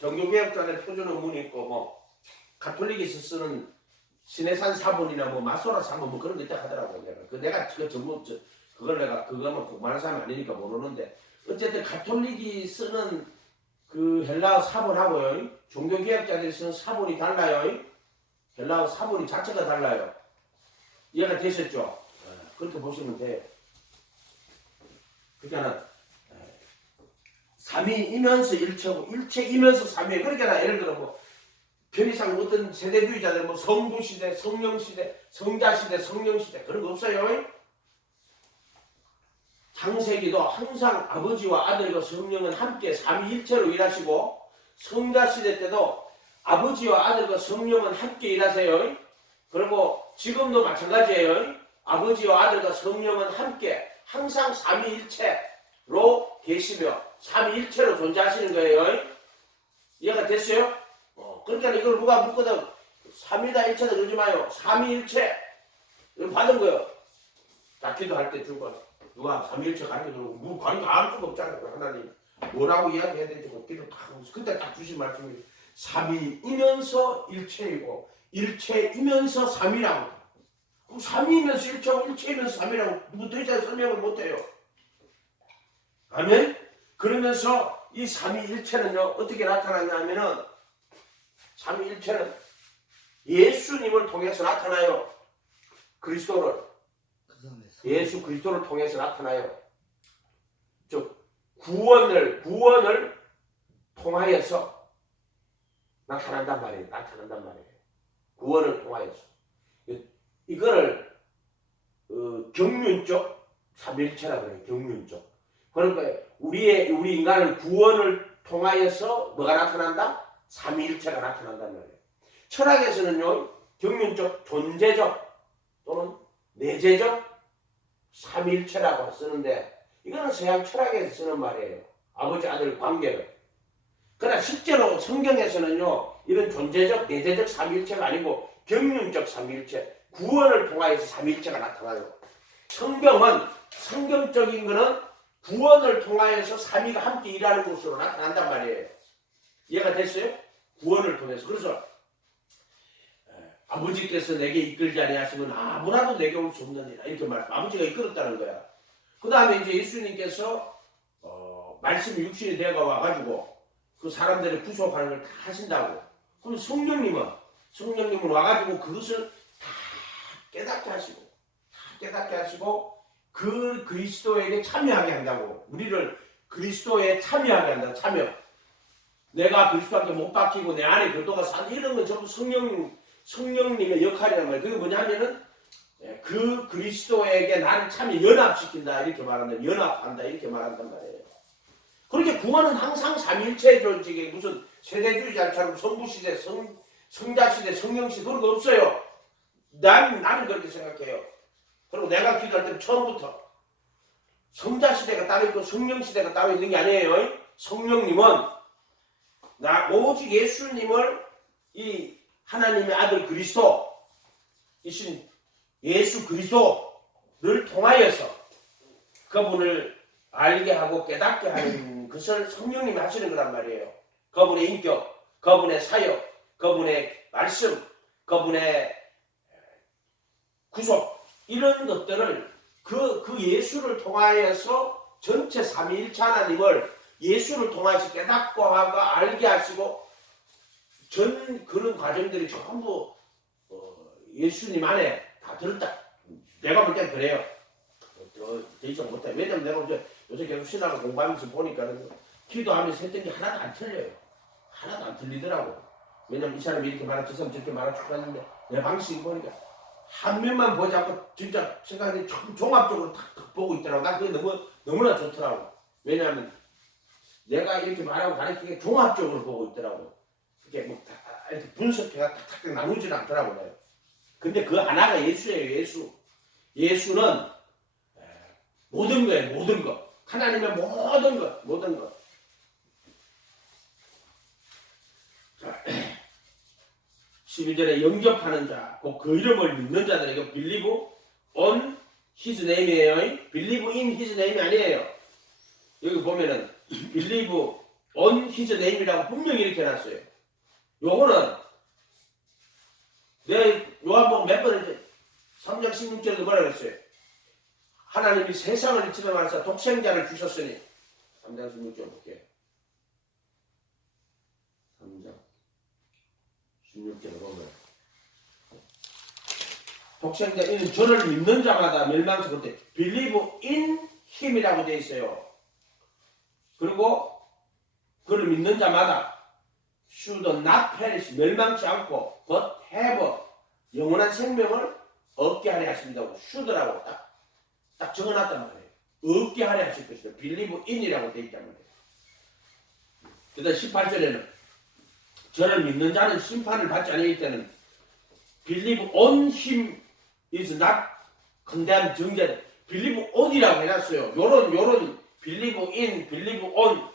정교개혁단의 표준 원문이 있고 가톨릭에서 쓰는 신해산 사본이나 마소라 사본 그런 거 있다 하더라고요. 내가 그거는 공부하는 사람이 아니니까 모르는데 어쨌든 가톨릭이 쓰는 그 헬라어 사본하고요. 종교개혁자들이 쓰는 사본이 달라요. 헬라어 사본이 자체가 달라요. 이해가 되셨죠? 그렇게 보시면 돼요. 그러니까 삼위이면서 일체고 일체이면서 삼위. 그러니까 예를 들어 편의상 어떤 세대주의자들 성부시대, 성령시대, 성자시대, 성령시대 그런 거 없어요. 창세기도 항상 아버지와 아들과 성령은 함께 삼위일체로 일하시고 성자시대 때도 아버지와 아들과 성령은 함께 일하세요. 그리고 지금도 마찬가지예요. 아버지와 아들과 성령은 함께 항상 삼위일체로 계시며 삼위일체로 존재하시는 거예요. 이해가 됐어요? 그러니까 이걸 누가 묻거든 삼위다 일체다 그러지 마요. 삼위일체 이걸 받은 거예요. 자 기도할 때 주고 누가 삼위일체 가르쳐주고 가르쳐 알 수가 없잖아요. 하나님 뭐라고 이야기해야 될지 기도 딱 그때 딱 주신 말씀이 삼위이면서 일체이고 일체이면서 삼위라고. 삼위이면서 일체고 일체이면서 삼위라고 누구 더 이상 설명을 못해요. 아멘? 그러면서 이 삼위일체는요 어떻게 나타나냐 하면은 삼위일체는 예수님을 통해서 나타나요. 예수 그리스도를 통해서 나타나요. 즉 구원을 통하여서 나타난단 말이에요. 구원을 통하여서. 이거를 경륜적 삼위일체라고 해요. 경륜적. 그러니까 우리 인간을 구원을 통하여서 뭐가 나타난다? 삼위일체가 나타난단 말이에요. 철학에서는요 경륜적, 존재적 또는 내재적 삼위일체라고 쓰는데 이거는 서양 철학에서 쓰는 말이에요. 아버지 아들 관계를. 그러나 실제로 성경에서는요 이런 존재적, 내재적 삼위일체가 아니고 경륜적 삼위일체, 구원을 통하여서 삼위일체가 나타나요. 성경적인 거는 구원을 통하여서 삼위가 함께 일하는 것으로 나타난단 말이에요. 이해가 됐어요? 구원을 통해서. 그래서 아버지께서 내게 이끌지 아니하시면 아무나도 내게 올 수 없느니라 이렇게 말씀. 아버지가 이끌었다는 거야. 그 다음에 이제 예수님께서 말씀이 육신이 되어가 와가지고 그 사람들의 구속하는 걸 다 하신다고. 그럼 성령님은 와가지고 그것을 다 깨닫게 하시고 다 깨닫게 하시고 그 그리스도에게 참여하게 한다고. 우리를 그리스도에 참여하게 한다. 참여. 내가 그리스도한테 못 박히고 내 안에 그리스도가 산 이런 건 전부 성령님의 역할이란 말이에요. 그게 뭐냐면은 그 그리스도에게 나를 참여 연합시킨다 이렇게 말한다. 연합한다 이렇게 말한단 말이에요. 그렇게 구원은 항상 삼위일체 조직에 무슨 세대주의자처럼 성부시대, 성자시대, 성령시대 그런 거 없어요. 나는 그렇게 생각해요. 그리고 내가 기도할 때는 처음부터 성자시대가 따로 있고 성령시대가 따로 있는 게 아니에요. 성령님은 오직 예수님을 이 하나님의 아들 그리스도이신 예수 그리스도를 통하여서 그분을 알게 하고 깨닫게 하는 것을 성령님이 하시는 거란 말이에요. 그분의 인격, 그분의 사역, 그분의 말씀, 그분의 구속 이런 것들을 그 예수를 통하여서 전체 삼위일체 하나님을 예수를 통해서 깨닫고 하고 알게 하시고 전 그런 과정들이 전부 예수님 안에 다 들었다. 내가 볼 땐 그래요. 더 이상 못해. 왜냐면 내가 요새 계속 신학을 공부하면서 보니까 기도하면서 했던 게 하나도 안 틀려요. 하나도 안 틀리더라고. 왜냐면 이 사람이 이렇게 말하고 저 사람이 저렇게 말하고 죽었는데 내 방식이 보니까 한 면만 보지 않고 진짜 생각이 종합적으로 탁 보고 있더라고. 난 그게 너무나 좋더라고. 왜냐하면 내가 이렇게 말하고 가르치는 게 종합적으로 보고 있더라고. 그게 뭐 다 이렇게 분석해가 탁탁 나누지는 않더라고요. 근데 그 하나가 예수예요. 예수는 모든 거예요. 모든 것. 하나님의 모든 것. 자, 12절에 영접하는 자, 곧 그 이름을 믿는 자들에게 believe on his name이에요. believe in his name 아니에요. 여기 보면은 believe on his name이라고 분명히 이렇게 해놨어요. 요거는 내 요한복음 몇 번에 3장 16절에도 뭐라고 했어요? 하나님이 세상을 이치며 말하사 독생자를 주셨으니 3장 16절 볼게요. 3장 16절에 보면 독생자 이는 저를 믿는 자마다 멸망치 못해 believe in him이라고 되어 있어요. 그리고 그를 믿는 자마다 should not perish 멸망치 않고 but have 영원한 생명을 얻게 하려 하신다고 should라고 딱 적어놨단 말이에요. 얻게 하려 하실 것이다. believe in이라고 되어 있단 말이에요. 그 다음 18절에는 저를 믿는 자는 심판을 받지 않을 때는 believe on him is not condemned 정죄 believe on이라고 해놨어요. 요런 believe in, believe on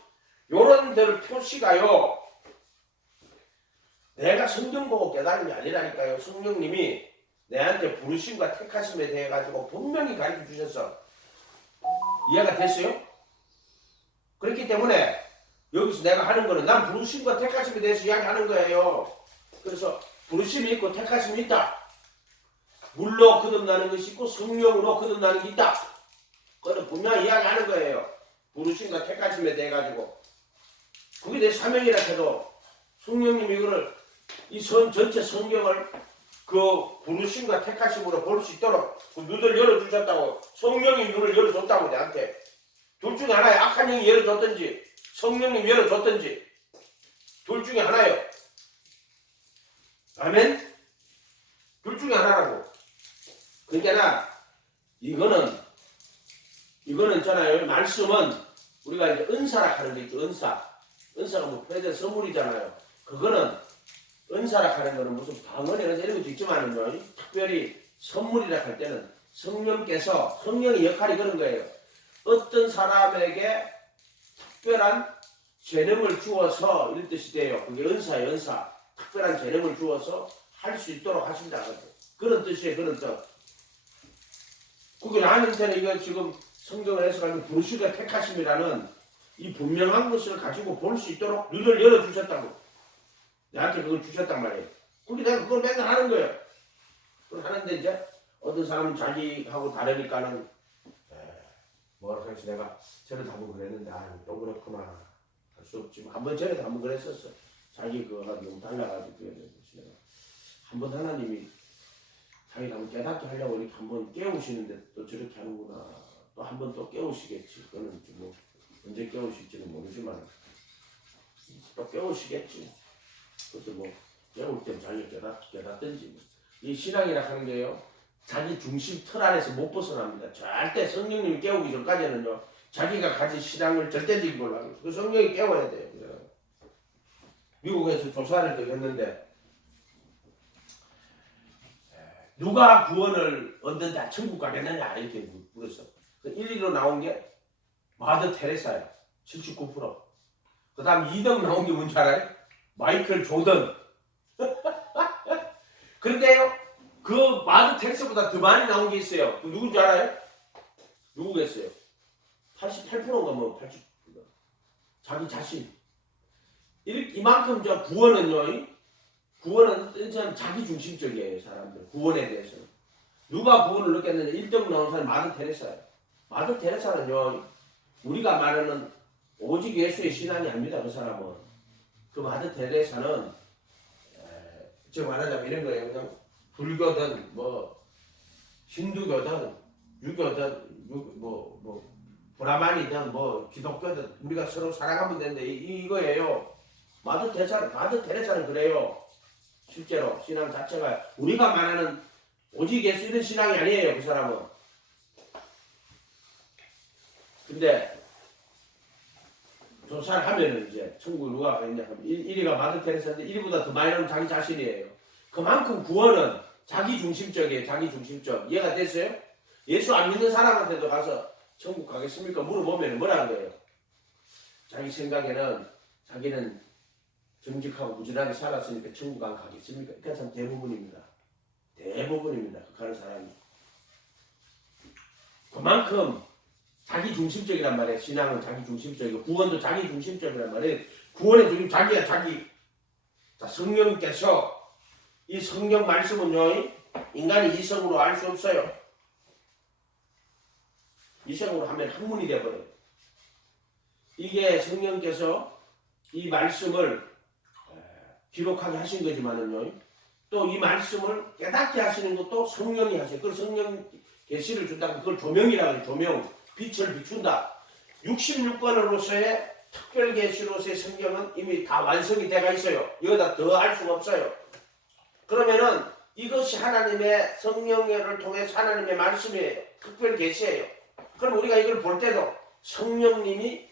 요런 데를 표시가요. 내가 성경 보고 깨달은 게 아니라니까요. 성령님이 내한테 부르심과 택하심에 대해 가지고 분명히 가르쳐 주셔서 이해가 됐어요? 그렇기 때문에 여기서 내가 하는 거는 난 부르심과 택하심에 대해서 이야기하는 거예요. 그래서 부르심이 있고 택하심이 있다. 물로 거듭나는 것이 있고 성령으로 거듭나는 게 있다. 그거는 분명히 이야기하는 거예요. 부르심과 택하심에 대해 가지고 그게 내 사명이라 해도 성령님이 이거를 이 전체 성경을 그 부르심과 택하심으로 볼 수 있도록 그 눈을 열어주셨다고 성령이 눈을 열어줬다고 내한테 둘 중에 하나예요. 악한 영이 열어줬든지 성령님이 열어줬든지 둘 중에 하나예요. 아멘? 둘 중에 하나라고. 그러니까 이거는 있잖아요. 말씀은 우리가 이제 은사라 하는 게 있죠. 은사가 뭐 패대 선물이잖아요. 그거는 은사라 하는 거는 무슨 방언이나 이런 것도 있지만은요. 특별히 선물이라 할 때는 성령의 역할이 그런 거예요. 어떤 사람에게 특별한 재능을 주어서 이런 뜻이 돼요. 그게 은사예요. 은사. 특별한 재능을 주어서 할 수 있도록 하신다. 그런 뜻이에요. 그런 뜻. 그게 나한테는 이거 지금 성경을 해석하면 부르심과 택하심이라는 이 분명한 것을 가지고 볼 수 있도록 눈을 열어주셨다고. 나한테 그걸 주셨단 말이에요. 그게 내가 그걸 맨날 하는 거예요. 그걸 하는데 이제 어떤 사람은 자기하고 다르니까는 뭐라고 해서 내가 전에도 한번 그랬는데 또 그렇구나 할 수 없지만 한번 전에도 한번 그랬었어. 자기 그거가 너무 달라가지고 한번 하나님이 자기가 한번 깨닫게 하려고 이렇게 한번 깨우시는데 또 저렇게 하는구나. 또 한 번 또 깨우시겠지. 그거는 뭐 언제 깨우실지는 모르지만 또 깨우시겠지. 그것도 뭐 깨울 땐 자기가 깨닫든지. 뭐. 이 신앙이라 하는 게요. 자기 중심 틀 안에서 못 벗어납니다. 절대 성령님이 깨우기 전까지는요. 자기가 가진 신앙을 절대적인 걸로 하고 그 성령이 깨워야 돼요. 미국에서 조사를 했는데 누가 구원을 얻는다 천국 가겠느냐 이렇게 물었어. 1위로 나온 게 마더 테레사예요. 79%. 그 다음 2등 나온 게 뭔지 알아요? 마이클 조던. 그런데요 그 마더 테레사보다 더 많이 나온 게 있어요. 그 누군지 알아요? 누구겠어요? 88%인가 뭐 80%. 자기 자신. 이만큼 저 구원은요. 구원은 자기 중심적이에요. 사람들. 구원에 대해서는. 누가 구원을 느꼈느냐. 1등 나온 사람이 마더 테레사예요. 마더 테레사는요. 우리가 말하는 오직 예수의 신앙이 아닙니다. 그 사람은. 그 마더 테레사는 즉 말하자면 이런 거예요. 그냥 불교든 뭐 힌두교든 유교든 뭐 브라만이든 뭐 기독교든 우리가 서로 사랑하면 되는데 이거예요. 마더 테레사는 그래요. 실제로 신앙 자체가 우리가 말하는 오직 예수 이런 신앙이 아니에요. 그 사람은. 근데 조사를 하면은 이제 천국 누가 가겠냐 하면 1위가 마더 테레사인데 1위보다 더 많이 나오는 자기 자신이에요. 그만큼 구원은 자기 중심적이에요. 자기 중심적. 이해가 됐어요? 예수 안 믿는 사람한테도 가서 천국 가겠습니까? 물어보면 뭐라는 거예요? 자기 생각에는 자기는 정직하고 부지런하게 살았으니까 천국 안 가겠습니까? 그게 참 대부분입니다. 대부분입니다. 가는 사람이. 그만큼 자기 중심적이란 말이에요. 신앙은 자기 중심적이고 구원도 자기 중심적이란 말이에요. 구원의 중심 자기야 자기. 자, 성령께서 이 성경 말씀은요. 인간이 이성으로 알 수 없어요. 이성으로 하면 학문이 되어버려요. 이게 성령께서 이 말씀을 기록하게 하신 거지만은요. 또 이 말씀을 깨닫게 하시는 것도 성령이 하셔요. 그걸 성령 계시를 준다고 그걸 조명이라고 해요. 조명. 빛을 비춘다. 66권으로서의 특별 계시로서의 성경은 이미 다 완성이 돼가 있어요. 이거다 더 할 수가 없어요. 그러면은 이것이 하나님의 성령을 통해서 하나님의 말씀이에요. 특별 계시예요. 그럼 우리가 이걸 볼 때도 성령님이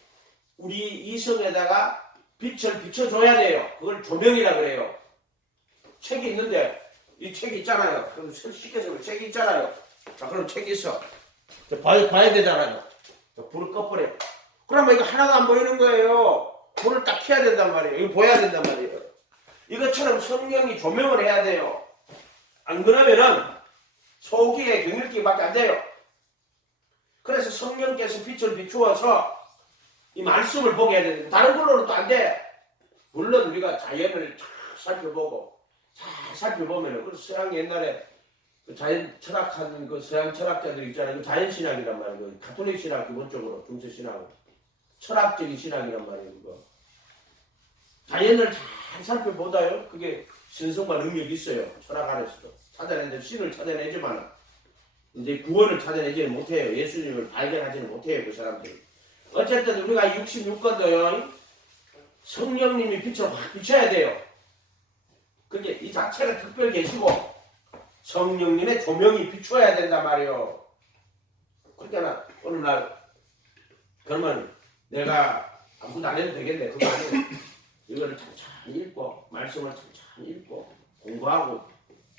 우리 이성에다가 빛을 비춰줘야 돼요. 그걸 조명이라 그래요. 책이 있는데 이 책이 있잖아요. 그럼 쉽게 해서 책이 있잖아요. 자, 그럼 책이 있어. 봐야 되잖아요. 불을 꺼버려. 그러면 이거 하나도 안 보이는 거예요. 불을 딱 켜야 된단 말이에요. 이거 보여야 된단 말이에요. 이것처럼 성령이 조명을 해야 돼요. 안 그러면은 소기의 경읽기밖에 안 돼요. 그래서 성령께서 빛을 비추어서 이 말씀을 보게 해야 돼요. 다른 걸로는 또 안 돼. 물론 우리가 자연을 잘 살펴보고 잘 살펴보면은 그 서양 옛날에 그 자연 철학하는 그 서양 철학자들 있잖아요. 그 자연 신학이란 말이에요. 그 가톨릭 신학 기본적으로 중세 신학, 철학적인 신학이란 말이에요. 그거 자연을 잘 살펴보다요. 그게 신성과 능력이 있어요. 철학 안에서도 찾아내는데 신을 찾아내지만 이제 구원을 찾아내지는 못해요. 예수님을 발견하지는 못해요. 그 사람들이. 어쨌든 우리가 66권도요. 성령님이 빛을 확 비춰야 돼요. 그게 이 자체가 특별 계시고 성령님의 조명이 비춰야 된단 말이에요. 그러니까 어느 날 그러면 내가 아무것도 안 해도 되겠네. 그거 아니에요. 이거를 천천히 읽고 말씀을 천천히 읽고 공부하고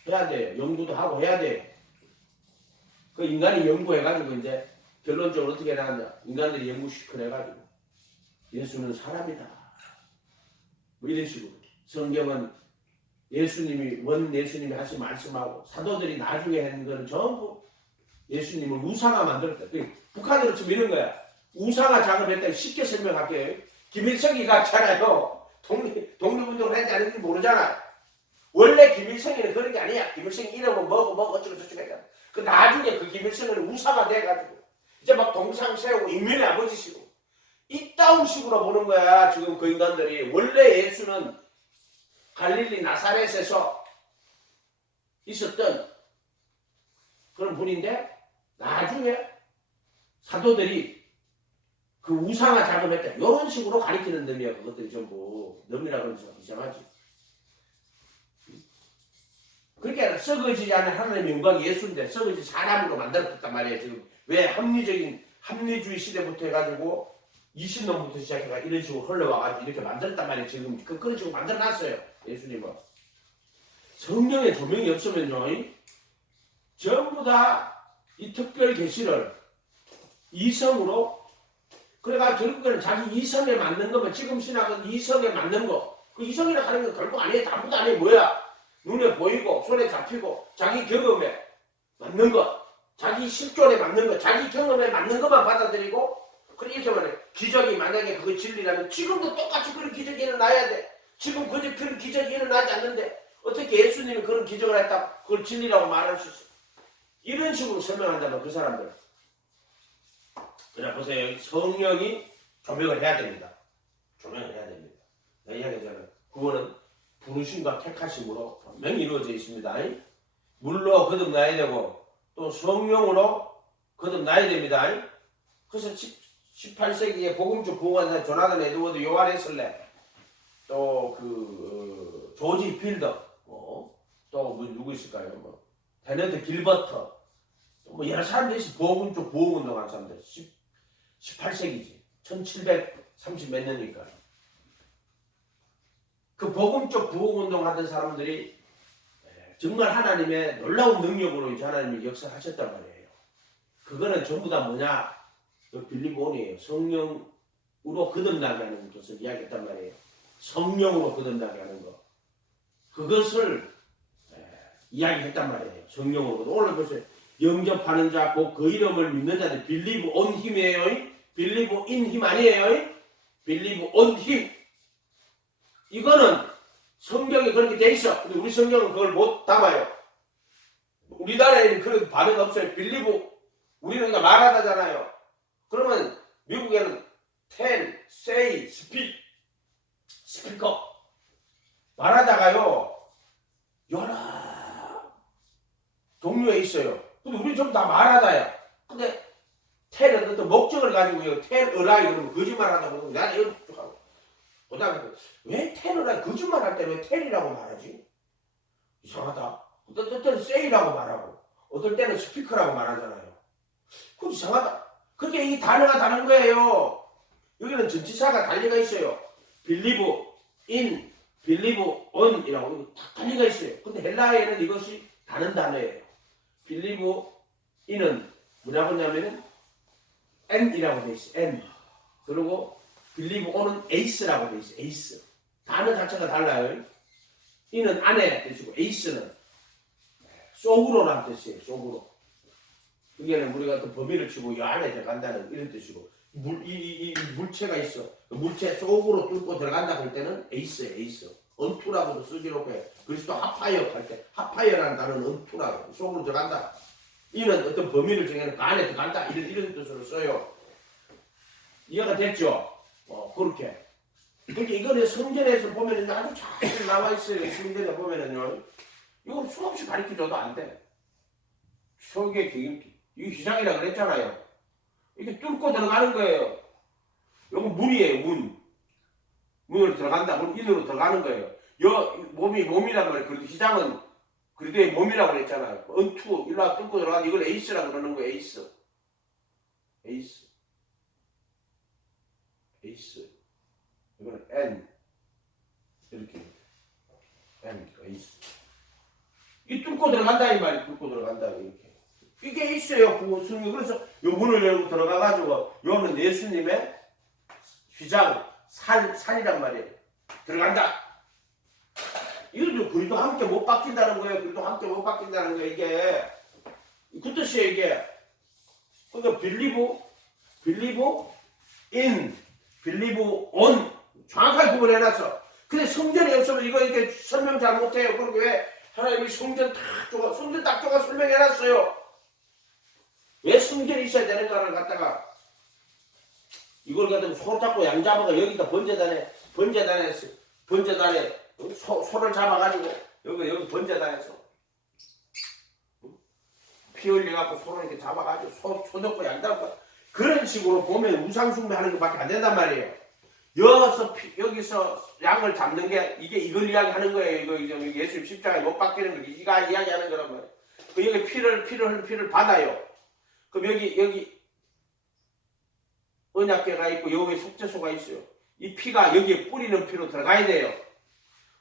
해야 돼요. 연구도 하고 해야 돼요. 그 인간이 연구해가지고 이제 결론적으로 어떻게 나왔냐. 인간들이 연구 시컷 해가지고 예수는 사람이다. 뭐 이런 식으로. 성경은 예수님이 하신 말씀하고 사도들이 나중에 했는 거는 전부 예수님을 우상화 만들었다. 북한으로 지금 이런 거야. 우상화 작업했다고 쉽게 설명할게요. 김일성이 같잖아요. 독립운동을 했는지 안 했는지 모르잖아. 원래 김일성이는 그런 게 아니야. 김일성 이름은 뭐고 어쩌고 저쩌고 했잖아. 그 나중에 그 김일성은 우상화 돼가지고 이제 막 동상 세우고 인민의 아버지시고 이따운 식으로 보는 거야. 지금 그 인간들이. 원래 예수는 갈릴리 나사렛에서 있었던 그런 분인데 나중에 사도들이 그 우상화 작업했다. 이런 식으로 가리키는 놈이야. 그것들이 전부. 놈이라 그러면 이상하지. 그러니까 썩어지지 않은 하나님의 영광이 예수인데 썩어지 사람으로 만들었단 말이에요. 지금 왜 합리주의 시대부터 해가지고 20년부터 시작해가 이런 식으로 흘러와가지고 이렇게 만들었단 말이에요. 지금 그런 식으로 만들어놨어요. 예수님은. 성령의 조명이 없으면요, 전부 다 이 특별 계시를 이성으로, 그래가 결국에는 자기 이성에 맞는 거면, 지금 신학은 이성에 맞는 거, 그 이성이라 하는 건 결국 아니에요. 아무것도 아니에요. 뭐야? 눈에 보이고 손에 잡히고 자기 경험에 맞는 것, 자기 실존에 맞는 것, 자기 경험에 맞는 것만 받아들이고, 그렇게 말해. 기적이 만약에 그거 진리라면 지금도 똑같이 그런 기적이 일어나야 돼. 지금 그런 기적이 일어나지 않는데 어떻게 예수님이 그런 기적을 했다 그걸 진리라고 말할 수 있어? 이런 식으로 설명한다면 그 사람들. 그냥 보세요. 성령이 조명을 해야 됩니다. 조명을 해야 됩니다. 내가 이야기하잖아요. 그거는 부르심과 택하심으로 분명히 이루어져 있습니다. 물로 거듭나야 되고 또 성령으로 거듭나야 됩니다. 그래서 18세기에 복음주 부흥한 조나단 에드워드 요한 웨슬레, 또 조지 필더, 또 누구 있을까요? 베네드 길버터, 여러 사람들이 복음주 부흥운동한 사람들. 18세기지. 1730 몇 년이니까. 그 복음 쪽 부흥운동 하던 사람들이 정말 하나님의 놀라운 능력으로 이제 하나님이 역사하셨단 말이에요. 그거는 전부 다 뭐냐? 빌리본이에요. 성령으로 거듭나게 하는 것을 이야기했단 말이에요. 성령으로 거듭나게 하는 것. 그것을 이야기했단 말이에요. 성령으로. 오늘 보세요. 영접하는 자, 곧 그 이름을 믿는 자들, believe on him이에요. believe in him 아니에요. believe on him. 이거는 성경에 그렇게 돼 있어. 근데 우리 성경은 그걸 못 담아요. 우리나라에는 그런 반응 없어요. believe. 우리는 그냥 말하다잖아요. 그러면 미국에는 tell, say, speak, speaker. 말하다가요. 여러 종류에 있어요. 근데 우리 좀 다 말하다야. 근데 tell은 어떤 목적을 가지고요. tell a lie 그러면 거짓말하다고 그러고 나는 이런 쪽 하고. 그다음에 왜 tell a lie 거짓말할 때 왜 tell이라고 말하지? 이상하다. 어떨 때는 say라고 말하고 어떨 때는 speaker라고 말하잖아요. 그거 이상하다. 그게 이 단어가 다른 거예요. 여기는 전치사가 달리가 있어요. believe in, believe on 이라고 다 달리가 있어요. 근데 헬라어에는 이것이 다른 단어예요. believe in은 뭐라고 하냐면은 n이라고 돼 있어요. n. 그리고 believe on은 ace라고 돼 있어요. ace. 단어 자체가 달라요. in은 안에 뜻이고 ace는 속으로라는 뜻이에요. 속으로. 그게는 우리가 또 범위를 치고 이 안에 들어간다는 이런 뜻이고 이 물체가 있어. 물체 속으로 뚫고 들어간다 할 때는 에이스예요. 에이스. 언투라고도 쓰기로 해. 그래서 또 하파이어 할 때 하파이어라는 단어는 언투라고 속으로 들어간다. 이는 어떤 범위를 정해는 그 안에 들어간다. 이런 뜻으로 써요. 이해가 됐죠? 그렇게. 그러니까 이거는 성전에서 보면은 아주 잘 나와 있어요. 성전에 보면은요. 이건 수없이 가르쳐줘도 안 돼. 속에 이 휘장이라 그랬잖아요. 이렇게 뚫고 들어가는 거예요. 이건 문이에요, 문. 문으로 들어간다. 문 인으로 들어가는 거예요. 몸이란 말이에요. 그래도 휘장은 그래도 몸이라고 그랬잖아요. 언투, 일로 뚫고 들어가는 이걸 에이스라고 그러는 거예요, 에이스. 에이스. 에이스. 이거는 N. 이렇게. N, 에이스. 이 뚫고 들어간다, 이 말이에요. 뚫고 들어간다, 이렇게. 이게 있어요. 성경. 그래서 요 문을 열고 들어가가지고 요는 예수님의 휘장, 살이란 말이에요. 들어간다. 이거 그리도 함께 못 바뀐다는 거예요. 그리도 함께 못 바뀐다는 거예요. 이게 그 뜻이에요. 이게. 그러니까 believe in, believe on 정확하게 구분해놨어. 근데 성전이 없으면 이거 이렇게 설명 잘 못해요. 그리고 왜 하나님이 성전 딱 쪼가 설명해놨어요. 왜 성전이 있어야 되는가를 갖다가 이걸 갖다가 손 잡고 양 잡아가 여기다 번제단에 소를 잡아가지고 여기 번제단에서 피 흘려갖고 손을 이렇게 잡아가지고 소독고 양다고 그런 식으로 보면 우상숭배하는 것밖에 안 된단 말이에요. 여기서 양을 잡는 게 이걸 이야기하는 거예요. 이거 예수 십자가에 못 박히는 거 이가 이야기하는 거란 말이에요. 그 여기 피를 받아요. 그럼 여기 언약궤가 있고 여기 속죄소가 있어요. 이 피가 여기에 뿌리는 피로 들어가야 돼요.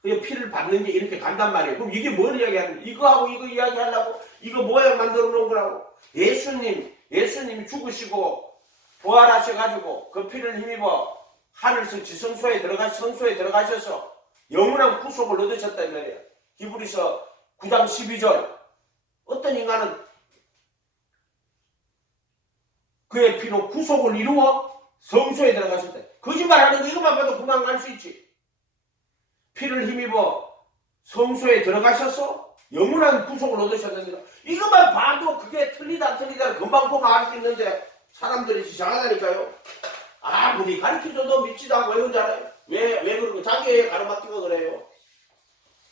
그 피를 받는 게 이렇게 간단 말이에요. 그럼 이게 뭘 이야기하는 거예요? 이거하고 이거 이야기하려고 이거 뭐야 만들어 놓은 거라고? 예수님이 죽으시고 부활하셔가지고 그 피를 힘입어 하늘성 지성소에 들어가셔서 영원한 구속을 얻으셨단 말이에요. 히브리서 9장 12절. 어떤 인간은 그의 피로 구속을 이루어 성소에 들어가셨다. 거짓말하는 거 이것만 봐도 그만 갈 수 있지. 피를 힘입어 성소에 들어가셔서 영원한 구속을 얻으셨는데 이것만 봐도 그게 틀리다 금방 보면 알 수 있는데 사람들이 이상하다니까요. 아무리 가르쳐줘도 믿지도 않고 왜 그런지 알아요? 왜 그러고 자기에 가로막히고 그래요.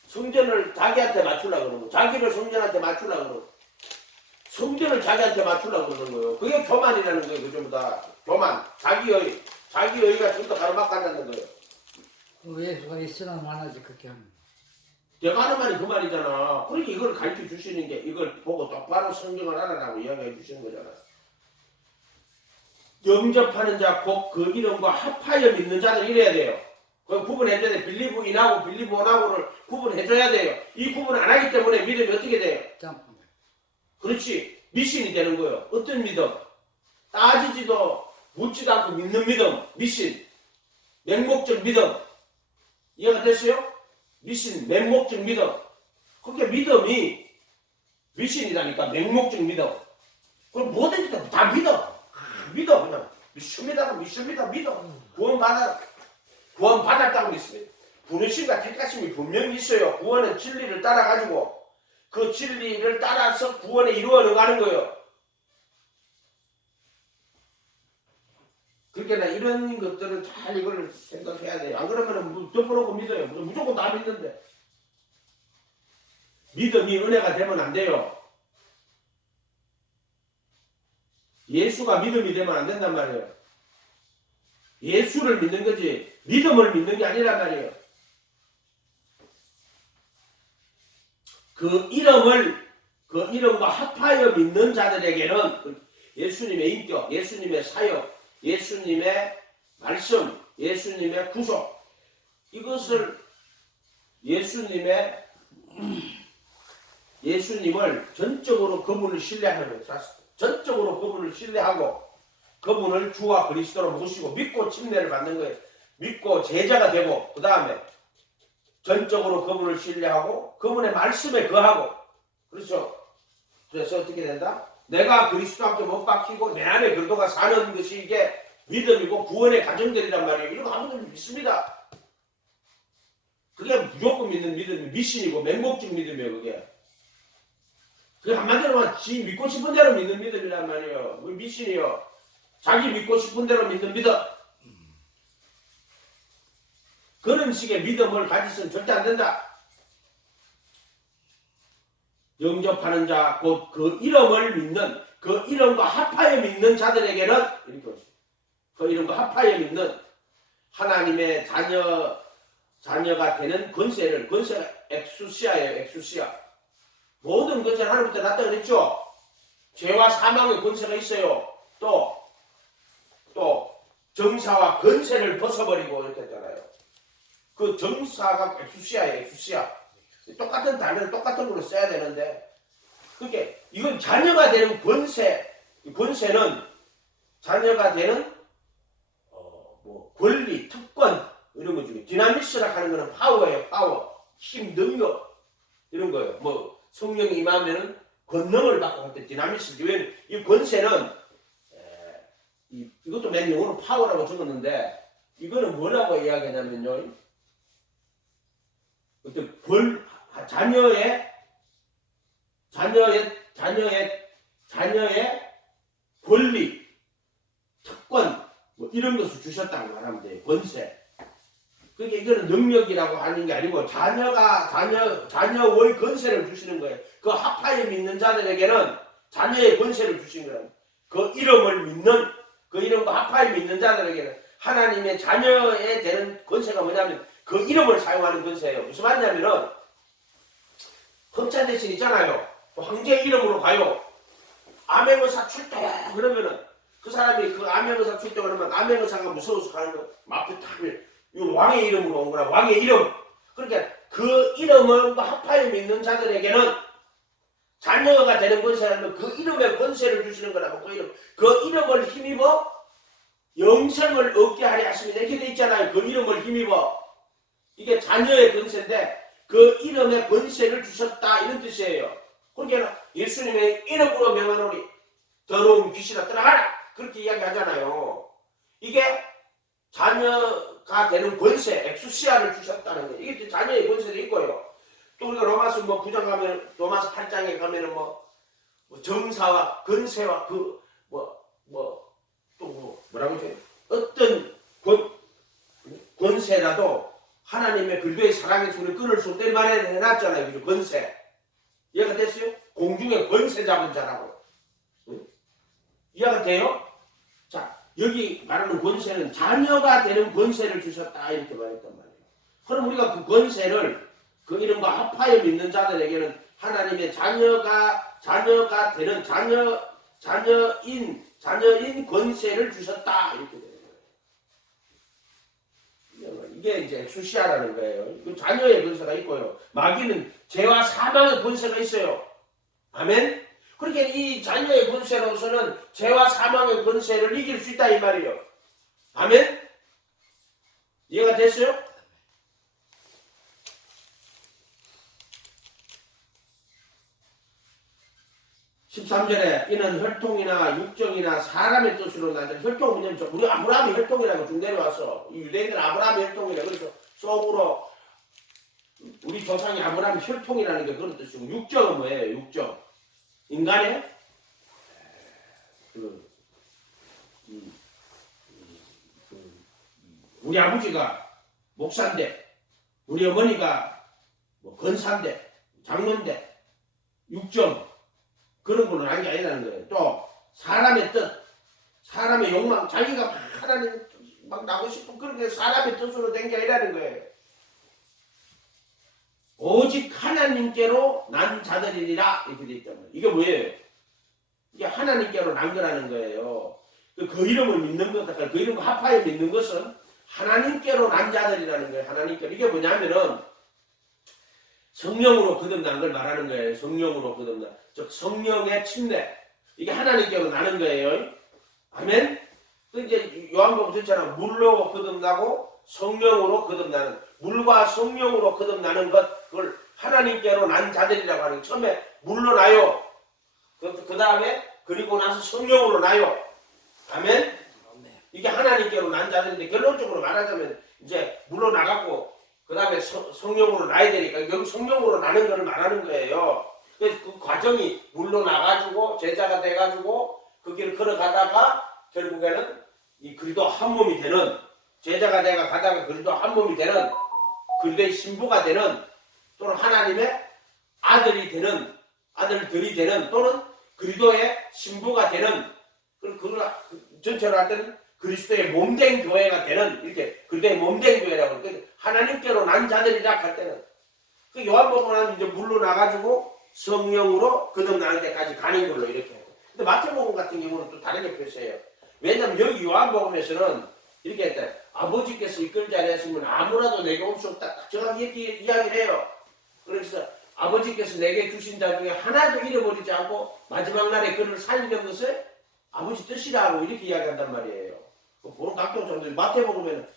성전을 자기한테 맞추려고 그러고 자기를 성전한테 맞추려고 그러고 성전을 자기한테 맞추려고 그러는 거예요. 그게 교만이라는 거예요. 그 전부 다 교만. 자기의가 전부 다 가로막간다는 거예요. 예수가 있으나 많아지 그렇게 하는 내가 하는 말이 그 말이잖아. 그러니까 이걸 가르쳐 주시는 게 이걸 보고 똑바로 성경을 알아라고 이야기해 주시는 거잖아. 영접하는 자 곧 그 이름과 합하여 믿는 자들 이래야 돼요. 그걸 구분해줘야 돼. 빌리브 인하고 빌리브 온하고를 구분해줘야 돼요. 이 구분 안 하기 때문에 믿음이 어떻게 돼요? 그렇지. 미신이 되는 거예요. 어떤 믿음? 따지지도 묻지도 않고 믿는 믿음. 미신. 맹목적 믿음. 이해가 됐어요? 미신, 맹목적 믿음. 그렇게 믿음이 미신이라니까. 맹목적 믿음. 그럼 뭐든지 다 믿어. 믿어 그냥. 믿어. 구원 받았다고 믿습니다. 부르심과 택하심이 분명히 있어요. 구원은 진리를 따라가지고 그 진리를 따라서 구원에 이루어 가는 거예요. 그러니까 이런 것들을 잘 이걸 생각해야 돼요. 안 그러면 덮어놓고 믿어요. 무조건 다 믿는데. 믿음이 은혜가 되면 안 돼요. 예수가 믿음이 되면 안 된단 말이에요. 예수를 믿는 거지 믿음을 믿는 게 아니란 말이에요. 그 이름과 합하여 믿는 자들에게는 예수님의 인격, 예수님의 사역, 예수님의 말씀, 예수님의 구속 이것을 예수님을 전적으로 그분을 신뢰하는 거예요. 전적으로 그분을 신뢰하고 그분을 주와 그리스도로 모시고 믿고 침례를 받는 거예요. 믿고 제자가 되고 그 다음에 전적으로 그분을 신뢰하고 그분의 말씀에 거하고 그렇죠. 그래서 어떻게 된다? 내가 그리스도 함께 못 박히고 내 안에 그리스도가 사는 것이 이게 믿음이고 구원의 과정들이란 말이에요. 이런 거 아무도 믿습니다. 그게 무조건 믿는 믿음이 미신이고 맹목적 믿음이에요. 그게 한마디로 지 믿고 싶은 대로 믿는 믿음이란 말이에요. 미신이요. 자기 믿고 싶은 대로 믿는 믿음. 그런 식의 믿음을 가지서는 절대 안 된다. 영접하는 자, 곧 그 이름을 믿는, 그 이름과 합하여 믿는 자들에게는 이렇게 그 이름과 합하여 믿는 하나님의 자녀가 되는 권세가 엑수시아예요. 엑수시아. 모든 권세는 하나님부터 났다 그랬죠. 죄와 사망의 권세가 있어요. 또 정사와 권세를 벗어버리고 이렇게 했잖아요. 그 정사가 엑수시아예요. 엑수시아. 똑같은 단어를 똑같은 걸로 써야 되는데 그게 이건 자녀가 되는 권세는 자녀가 되는 권리, 특권 이런 것 중에 디나미스라 하는 거는 파워예요. 파워, 힘, 능력 이런 거예요. 성령이 임하면은 권능을 받고 할 때 디나미스. 왜냐면 이 권세는 이것도 맨 영어로 파워라고 적었는데 이거는 뭐라고 이야기하냐면요. 어떤 자녀의 권리, 특권 이런 것을 주셨다고 말하면 돼요. 권세. 그러니까 이거는 능력이라고 하는 게 아니고 자녀의 권세를 주시는 거예요. 그 합하여 믿는 자들에게는 자녀의 권세를 주신 거예요. 그 이름을 믿는, 그 이름과 합하여 믿는 자들에게는 하나님의 자녀에 되는 권세가 뭐냐면 그 이름을 사용하는 권세예요. 무슨 말이냐면은 흠찬 대신 있잖아요. 황제 이름으로 가요. 암행의사 출동 그러면은 그 사람이 그 암행의사 출동을 하면 암행의사가 무서워서 가는 거 마피 딱 왕의 이름으로 온 거라. 왕의 이름. 그러니까 그 이름을 합하여 믿는 자들에게는 자녀가 되는 권세라면 그 이름의 권세를 주시는 거라고. 그 이름을 힘입어 영생을 얻게 하려 하십니다. 이렇게 돼 있잖아요. 그 이름을 힘입어. 이게 자녀의 권세인데 그 이름의 권세를 주셨다 이런 뜻이에요. 그러니까 예수님의 이름으로 명하노니 더러운 귀신아 떠나가라 그렇게 이야기하잖아요. 이게 자녀가 되는 권세, 엑수시아를 주셨다는 거예요. 이게 자녀의 권세도 있고요. 또 우리가 로마서 9장 가면, 로마서 8장에 가면은 정사와 권세와 뭐라고 해요? 어떤 권세라도 하나님의 그리스도의 사랑의 손을 끊을 수 없다는 말에 해놨잖아요. 그죠? 권세. 이해가 됐어요? 공중에 권세 잡은 자라고. 응? 이해가 돼요? 자, 여기 말하는 권세는 자녀가 되는 권세를 주셨다 이렇게 말했단 말이에요. 그럼 우리가 그 권세를 그 이름과 합하여 믿는 자들에게는 하나님의 자녀가 되는 자녀인 권세를 주셨다 이렇게 되는 거예요. 이게 이제 엑수시아라는 거예요. 자녀의 권세가 있고요. 마귀는 죄와 사망의 권세가 있어요. 아멘. 그렇게 이 자녀의 권세로서는 죄와 사망의 권세를 이길 수 있다 이 말이에요. 아멘. 이해가 됐어요? 13절에 이는 혈통이나 육정이나 사람의 뜻으로 나죠. 혈통은 뭐냐면 우리 아브라함이 혈통이라고 쭉 내려왔어. 이 유대인들은 아브라함이 혈통이라. 그래서 속으로 우리 조상이 아브라함 혈통이라는 게 그런 뜻이고, 육정은 뭐예요? 육정. 인간의 우리 아버지가 목사인데 우리 어머니가 권사인데 장로인데 육정 그런 걸로 아는 게 아니라는 거예요. 또 사람의 뜻, 사람의 욕망, 자기가 막 하나님 막 나고 싶은 그런 게 사람의 뜻으로 된 게 아니라는 거예요. 오직 하나님께로 난 자들이니라 이렇게 돼 있단 말이에요. 이게 뭐예요? 이게 하나님께로 난 거라는 거예요. 그 이름을 믿는 것, 그 이름과 합하여 믿는 것은 하나님께로 난 자들이라는 거예요. 하나님께로. 이게 뭐냐면은 성령으로 거듭난 걸 말하는 거예요. 성령으로 거듭난. 즉 성령의 침례. 이게 하나님께로 나는 거예요. 아멘. 그 이제 요한복음 전처럼 물로 거듭나고 성령으로 거듭나는, 물과 성령으로 거듭나는 것, 그걸 하나님께로 난 자들이라고 하는 거예요. 처음에 물로 나요. 그 다음에 그리고 나서 성령으로 나요. 아멘. 이게 하나님께로 난 자들인데 결론적으로 말하자면 이제 물로 나갔고 그 다음에 성령으로 나야 되니까 여기 성령으로 나는 것을 말하는 거예요. 그래서 그 과정이 물로 나가지고 제자가 돼가지고 그 길을 걸어가다가 결국에는 이 그리스도 한 몸이 되는, 제자가 돼가 가다가 그리스도 한 몸이 되는, 그리스도의 신부가 되는, 또는 하나님의 아들이 되는, 아들들이 되는, 또는 그리스도의 신부가 되는, 그걸 전체로 할 때는 그리스도의 몸된 교회가 되는, 이렇게 그리스도의 몸된 교회라고 그러니까 하나님께로 난 자들이라 할 때는 그 요한복음은 이제 물로 나가지고 성령으로 거듭나는 데까지 가는 걸로 이렇게 해요. 근데 마태복음 같은 경우는 또 다르게 표시해요. 왜냐하면 여기 요한복음에서는 이렇게 했다. 아버지께서 이끌지 않으시면 아무라도 내게 올 수 없다. 정확히 이렇게 이야기를 해요. 그래서 아버지께서 내게 주신 자 중에 하나도 잃어버리지 않고 마지막 날에 그를 살리는 것을 아버지 뜻이라고 이렇게 이야기한단 말이에요. 보는 각종 정도는 마태복음에는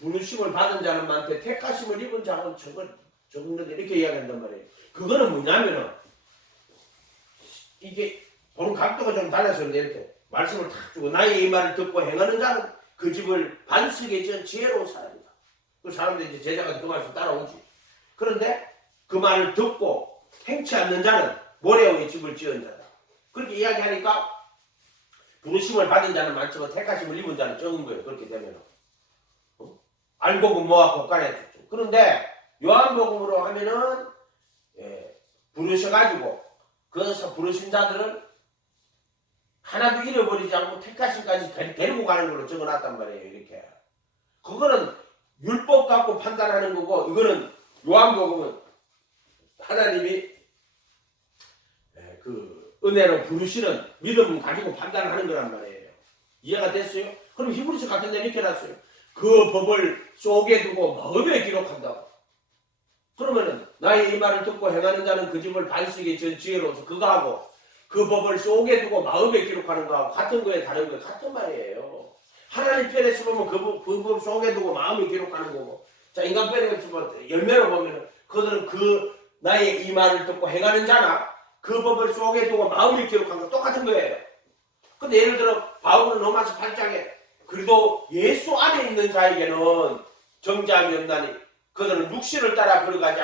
부르심을 받은 자는 많대 택하심을 입은 자는 적은데 이렇게 이야기한단 말이에요. 그거는 뭐냐면은 이게 보는 각도가 좀 달라서 이렇게 말씀을 탁 주고 나의 이 말을 듣고 행하는 자는 그 집을 반석에 지은 지혜로운 사람이다. 그 사람들이 이제 제자가 그 말씀 따라오지. 그런데 그 말을 듣고 행치 않는 자는 모래 위에 집을 지은 자다. 그렇게 이야기하니까 부르심을 받은 자는 많지만 택하심을 입은 자는 적은 거예요. 그렇게 되면 알고 부모와 복간에 줬죠. 그런데 요한복음으로 하면은 부르셔가지고 그래서 부르신 자들을 하나도 잃어버리지 않고 택하신까지 데리고 가는 걸로 적어놨단 말이에요. 이렇게. 그거는 율법 갖고 판단하는 거고, 이거는 요한복음은 하나님이 그 은혜로 부르시는 믿음 가지고 판단하는 거란 말이에요. 이해가 됐어요? 그럼 히브리서 같은 데 이렇게 놨어요. 그 법을 속에 두고 마음에 기록한다고. 그러면은 나의 이 말을 듣고 행하는 자는 그 집을 반석에 전 지혜로서 그거 하고 그 법을 속에 두고 마음에 기록하는 거하고 같은 거에 다른 거에 같은 말이에요. 하나님 편에서 보면 그 법 속에 두고 마음에 기록하는 거고, 자 인간 편에서 보면 열매로 보면은 그들은 그 나의 이 말을 듣고 행하는 자나 그 법을 속에 두고 마음에 기록한 거 똑같은 거예요. 근데 예를 들어 바울은 로마서 8장에 그래도 예수 안에 있는 자에게는 정죄함이 없나니 그들은 육신을 따라 걸어가지